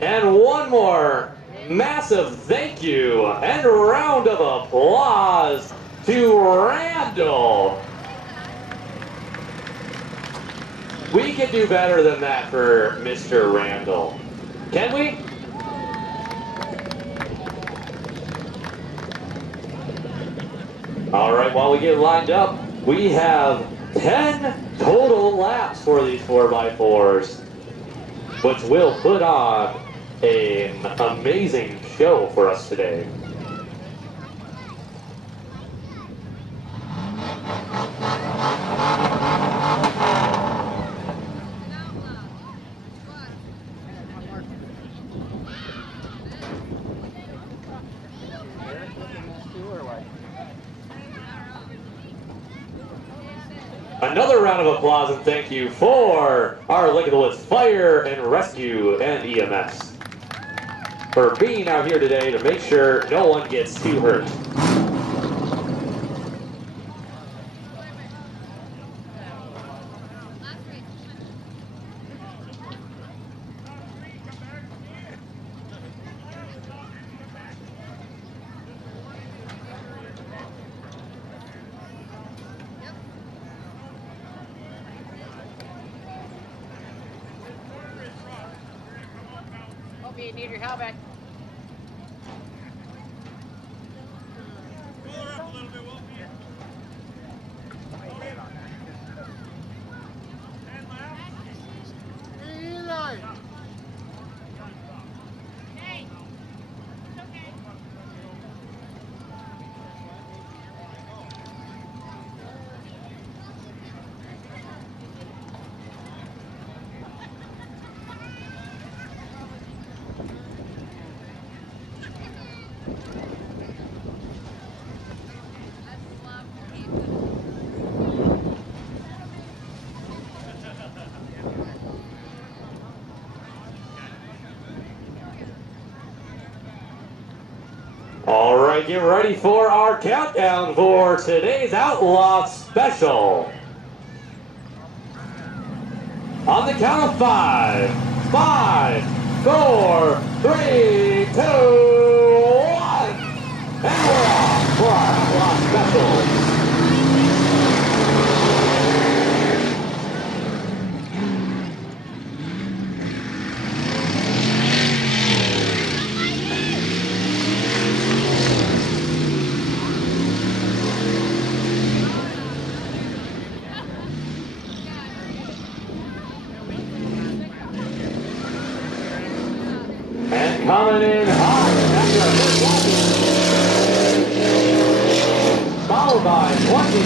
And one more massive thank you and round of applause to Randall. We can do better than that for Mr. Randall. Can we? All right, while we get lined up, we have 10 total laps for these 4x4s, which will put on an amazing show for us today. Another round of applause and thank you for our Lake of the Woods Fire and Rescue and EMS for being out here today to make sure no one gets too hurt. You need your helmet. Pull her up a little bit, Wolfie. 10 laps. Eli. Hey. It's okay. All right, get ready for our countdown for today's Outlaw Special. On the count of 5, 5, 4, 3, 2, 1. And we're off for our Outlaw Special. Coming in hot after a first lap, followed by 29,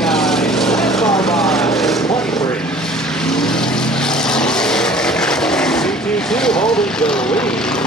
and followed by 23. GT2 holding the lead.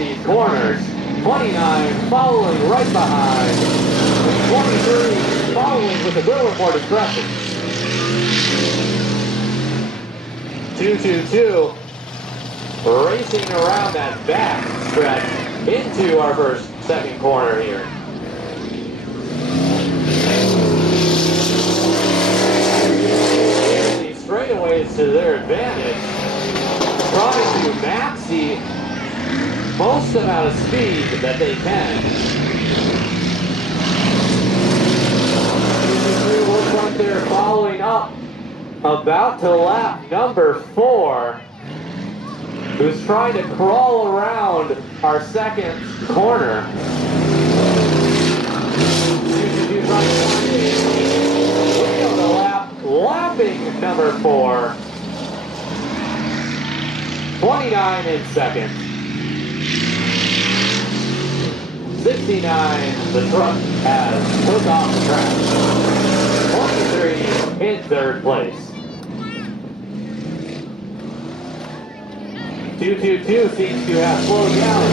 these corners. 29 following right behind. 23 following with a little more discretion. 2-2-2. Racing around that back stretch into our second corner here. Using these straightaways to their advantage. Trying to max the most amount of speed that they can. Looks like they're following up, about to lap number 4, who's trying to crawl around our second corner. Lapping number 4. 29 in second. 69, the truck has took off the track. 23 in third place. 2-2-2 seems to have slowed down.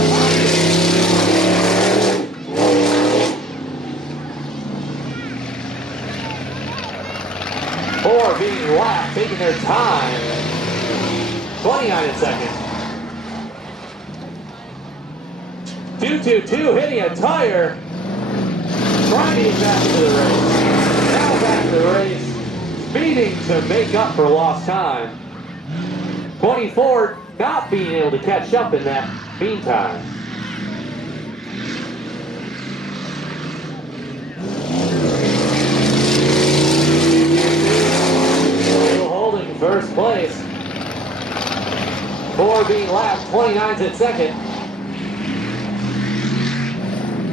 4 being lapped, taking their time. 29 in second. 2-2-2 hitting a tire. Trying to get back into the race. Now back to the race. Speeding to make up for lost time. 24 not being able to catch up in that meantime. Still holding first place. 4 being lapped, 29's at second.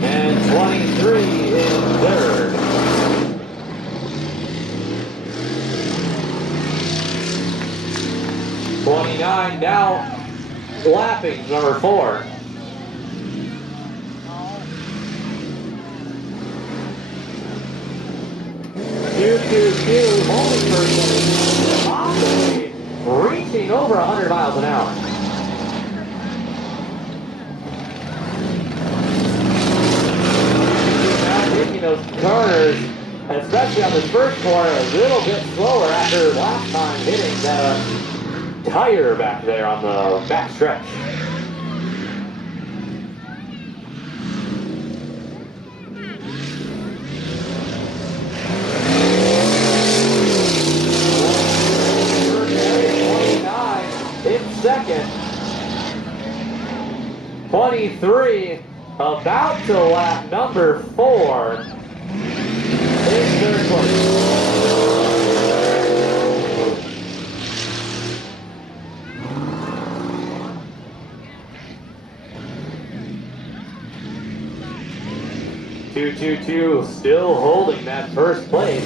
And 23 in third. '29 now lapping number 4. Q holding first, possibly reaching over 100 miles an hour. Now taking those corners, especially on this first corner, a little bit slower after last time hitting the tire back there on the back stretch. In second. 23 about to lap number 4 in third place. Two still holding that first place.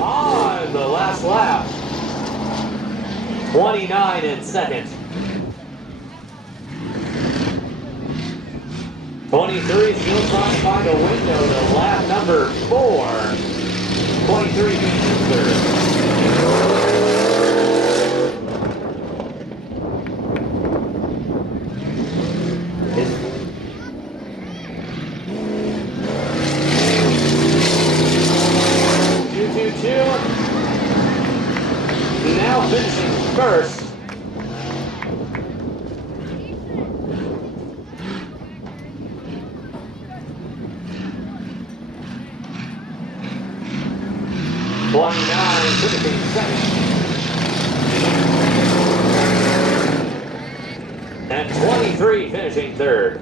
On the last lap. 29 in second. 23 still trying to find a window to lap number 4. 23 being third. Now finishing first. Finishing second. And 23 finishing third.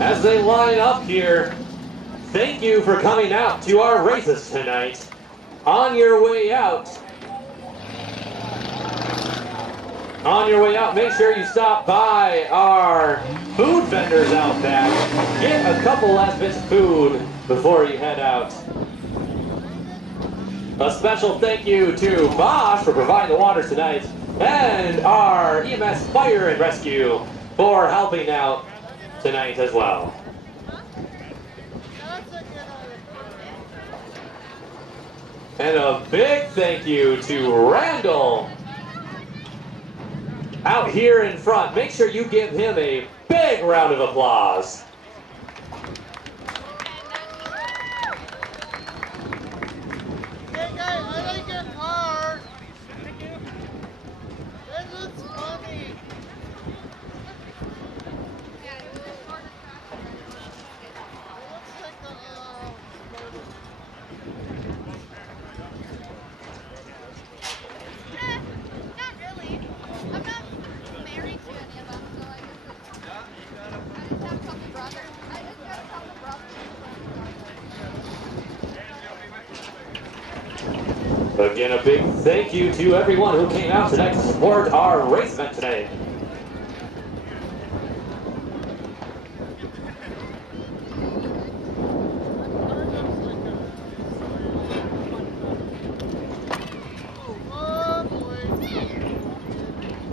As they line up here, thank you for coming out to our races tonight. On your way out, make sure you stop by our food vendors out back. Get a couple last bits of food before you head out. A special thank you to Bosch for providing the water tonight, and our EMS Fire and Rescue for helping out tonight as well. And a big thank you to Randall out here in front. Make sure you give him a big round of applause. Hey guys, I like your car. That looks funny. It looks like the not really. I'm not married to any of them, so I just have a couple brothers. I just got a couple brothers. Again, a big thank you to everyone who came out tonight to support our race event today.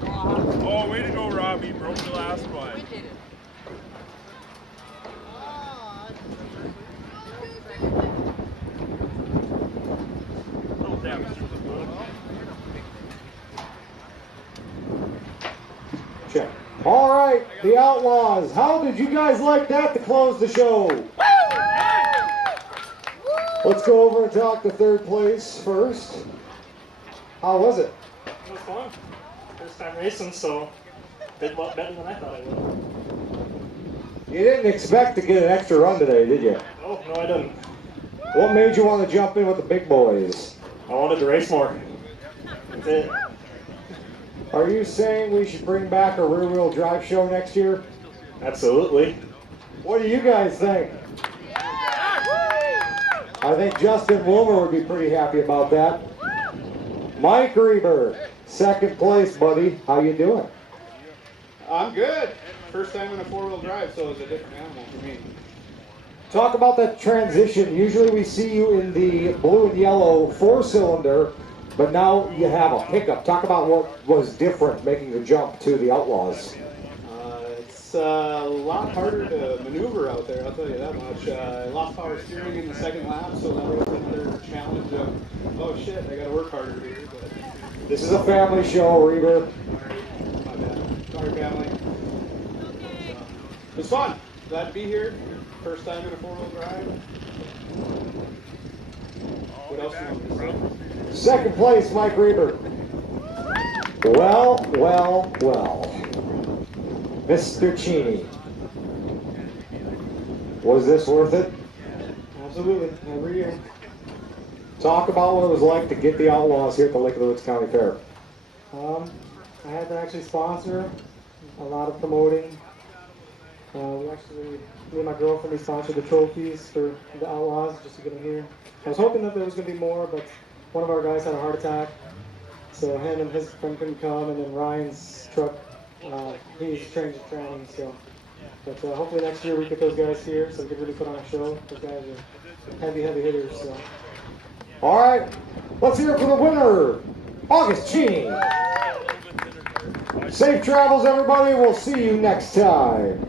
Oh, way to go, Robbie. Broke the last one. Little damage to the boat. Check. All right, the Outlaws. How did you guys like that to close the show? Let's go over and talk to third place first. How was it? It was fun. First time racing, so did a lot better than I thought I would. You didn't expect to get an extra run today, did you? Oh, no, I didn't. What made you want to jump in with the big boys? I wanted to race more. That's it. Are you saying we should bring back a rear-wheel drive show next year? Absolutely. What do you guys think? I think Justin Wilmer would be pretty happy about that. Mike Reber, second place, buddy. How you doing? I'm good. First time in a four-wheel drive, so it's a different animal for me. Talk about that transition. Usually we see you in the blue and yellow four-cylinder, but now you have a pickup. Talk about what was different making the jump to the Outlaws. It's a lot harder to maneuver out there, I'll tell you that much. I lost power steering in the second lap, so that was another challenge of, oh shit, I gotta work harder here. But This is a family show, Reber. my bad. Sorry, family. It was fun. Glad to be here. First time in a four-wheel drive. What else do you want to say? Second place, Mike Reber. Well, well, well. Mr. Cheney. Was this worth it? Absolutely, every year. Talk about what it was like to get the Outlaws here at the Lake of the Woods County Fair. I had to actually sponsor a lot of promoting. Me and my girlfriend, we sponsored the trophies for the Outlaws just to get them here. I was hoping that there was going to be more, but one of our guys had a heart attack, so him and his friend couldn't come, and then Ryan's truck, he's changed the training, so. But hopefully next year we get those guys here so we can really put on a show. Those guys are heavy hitters, so. All right, let's hear it for the winner, August Cheney. Safe travels, everybody. We'll see you next time.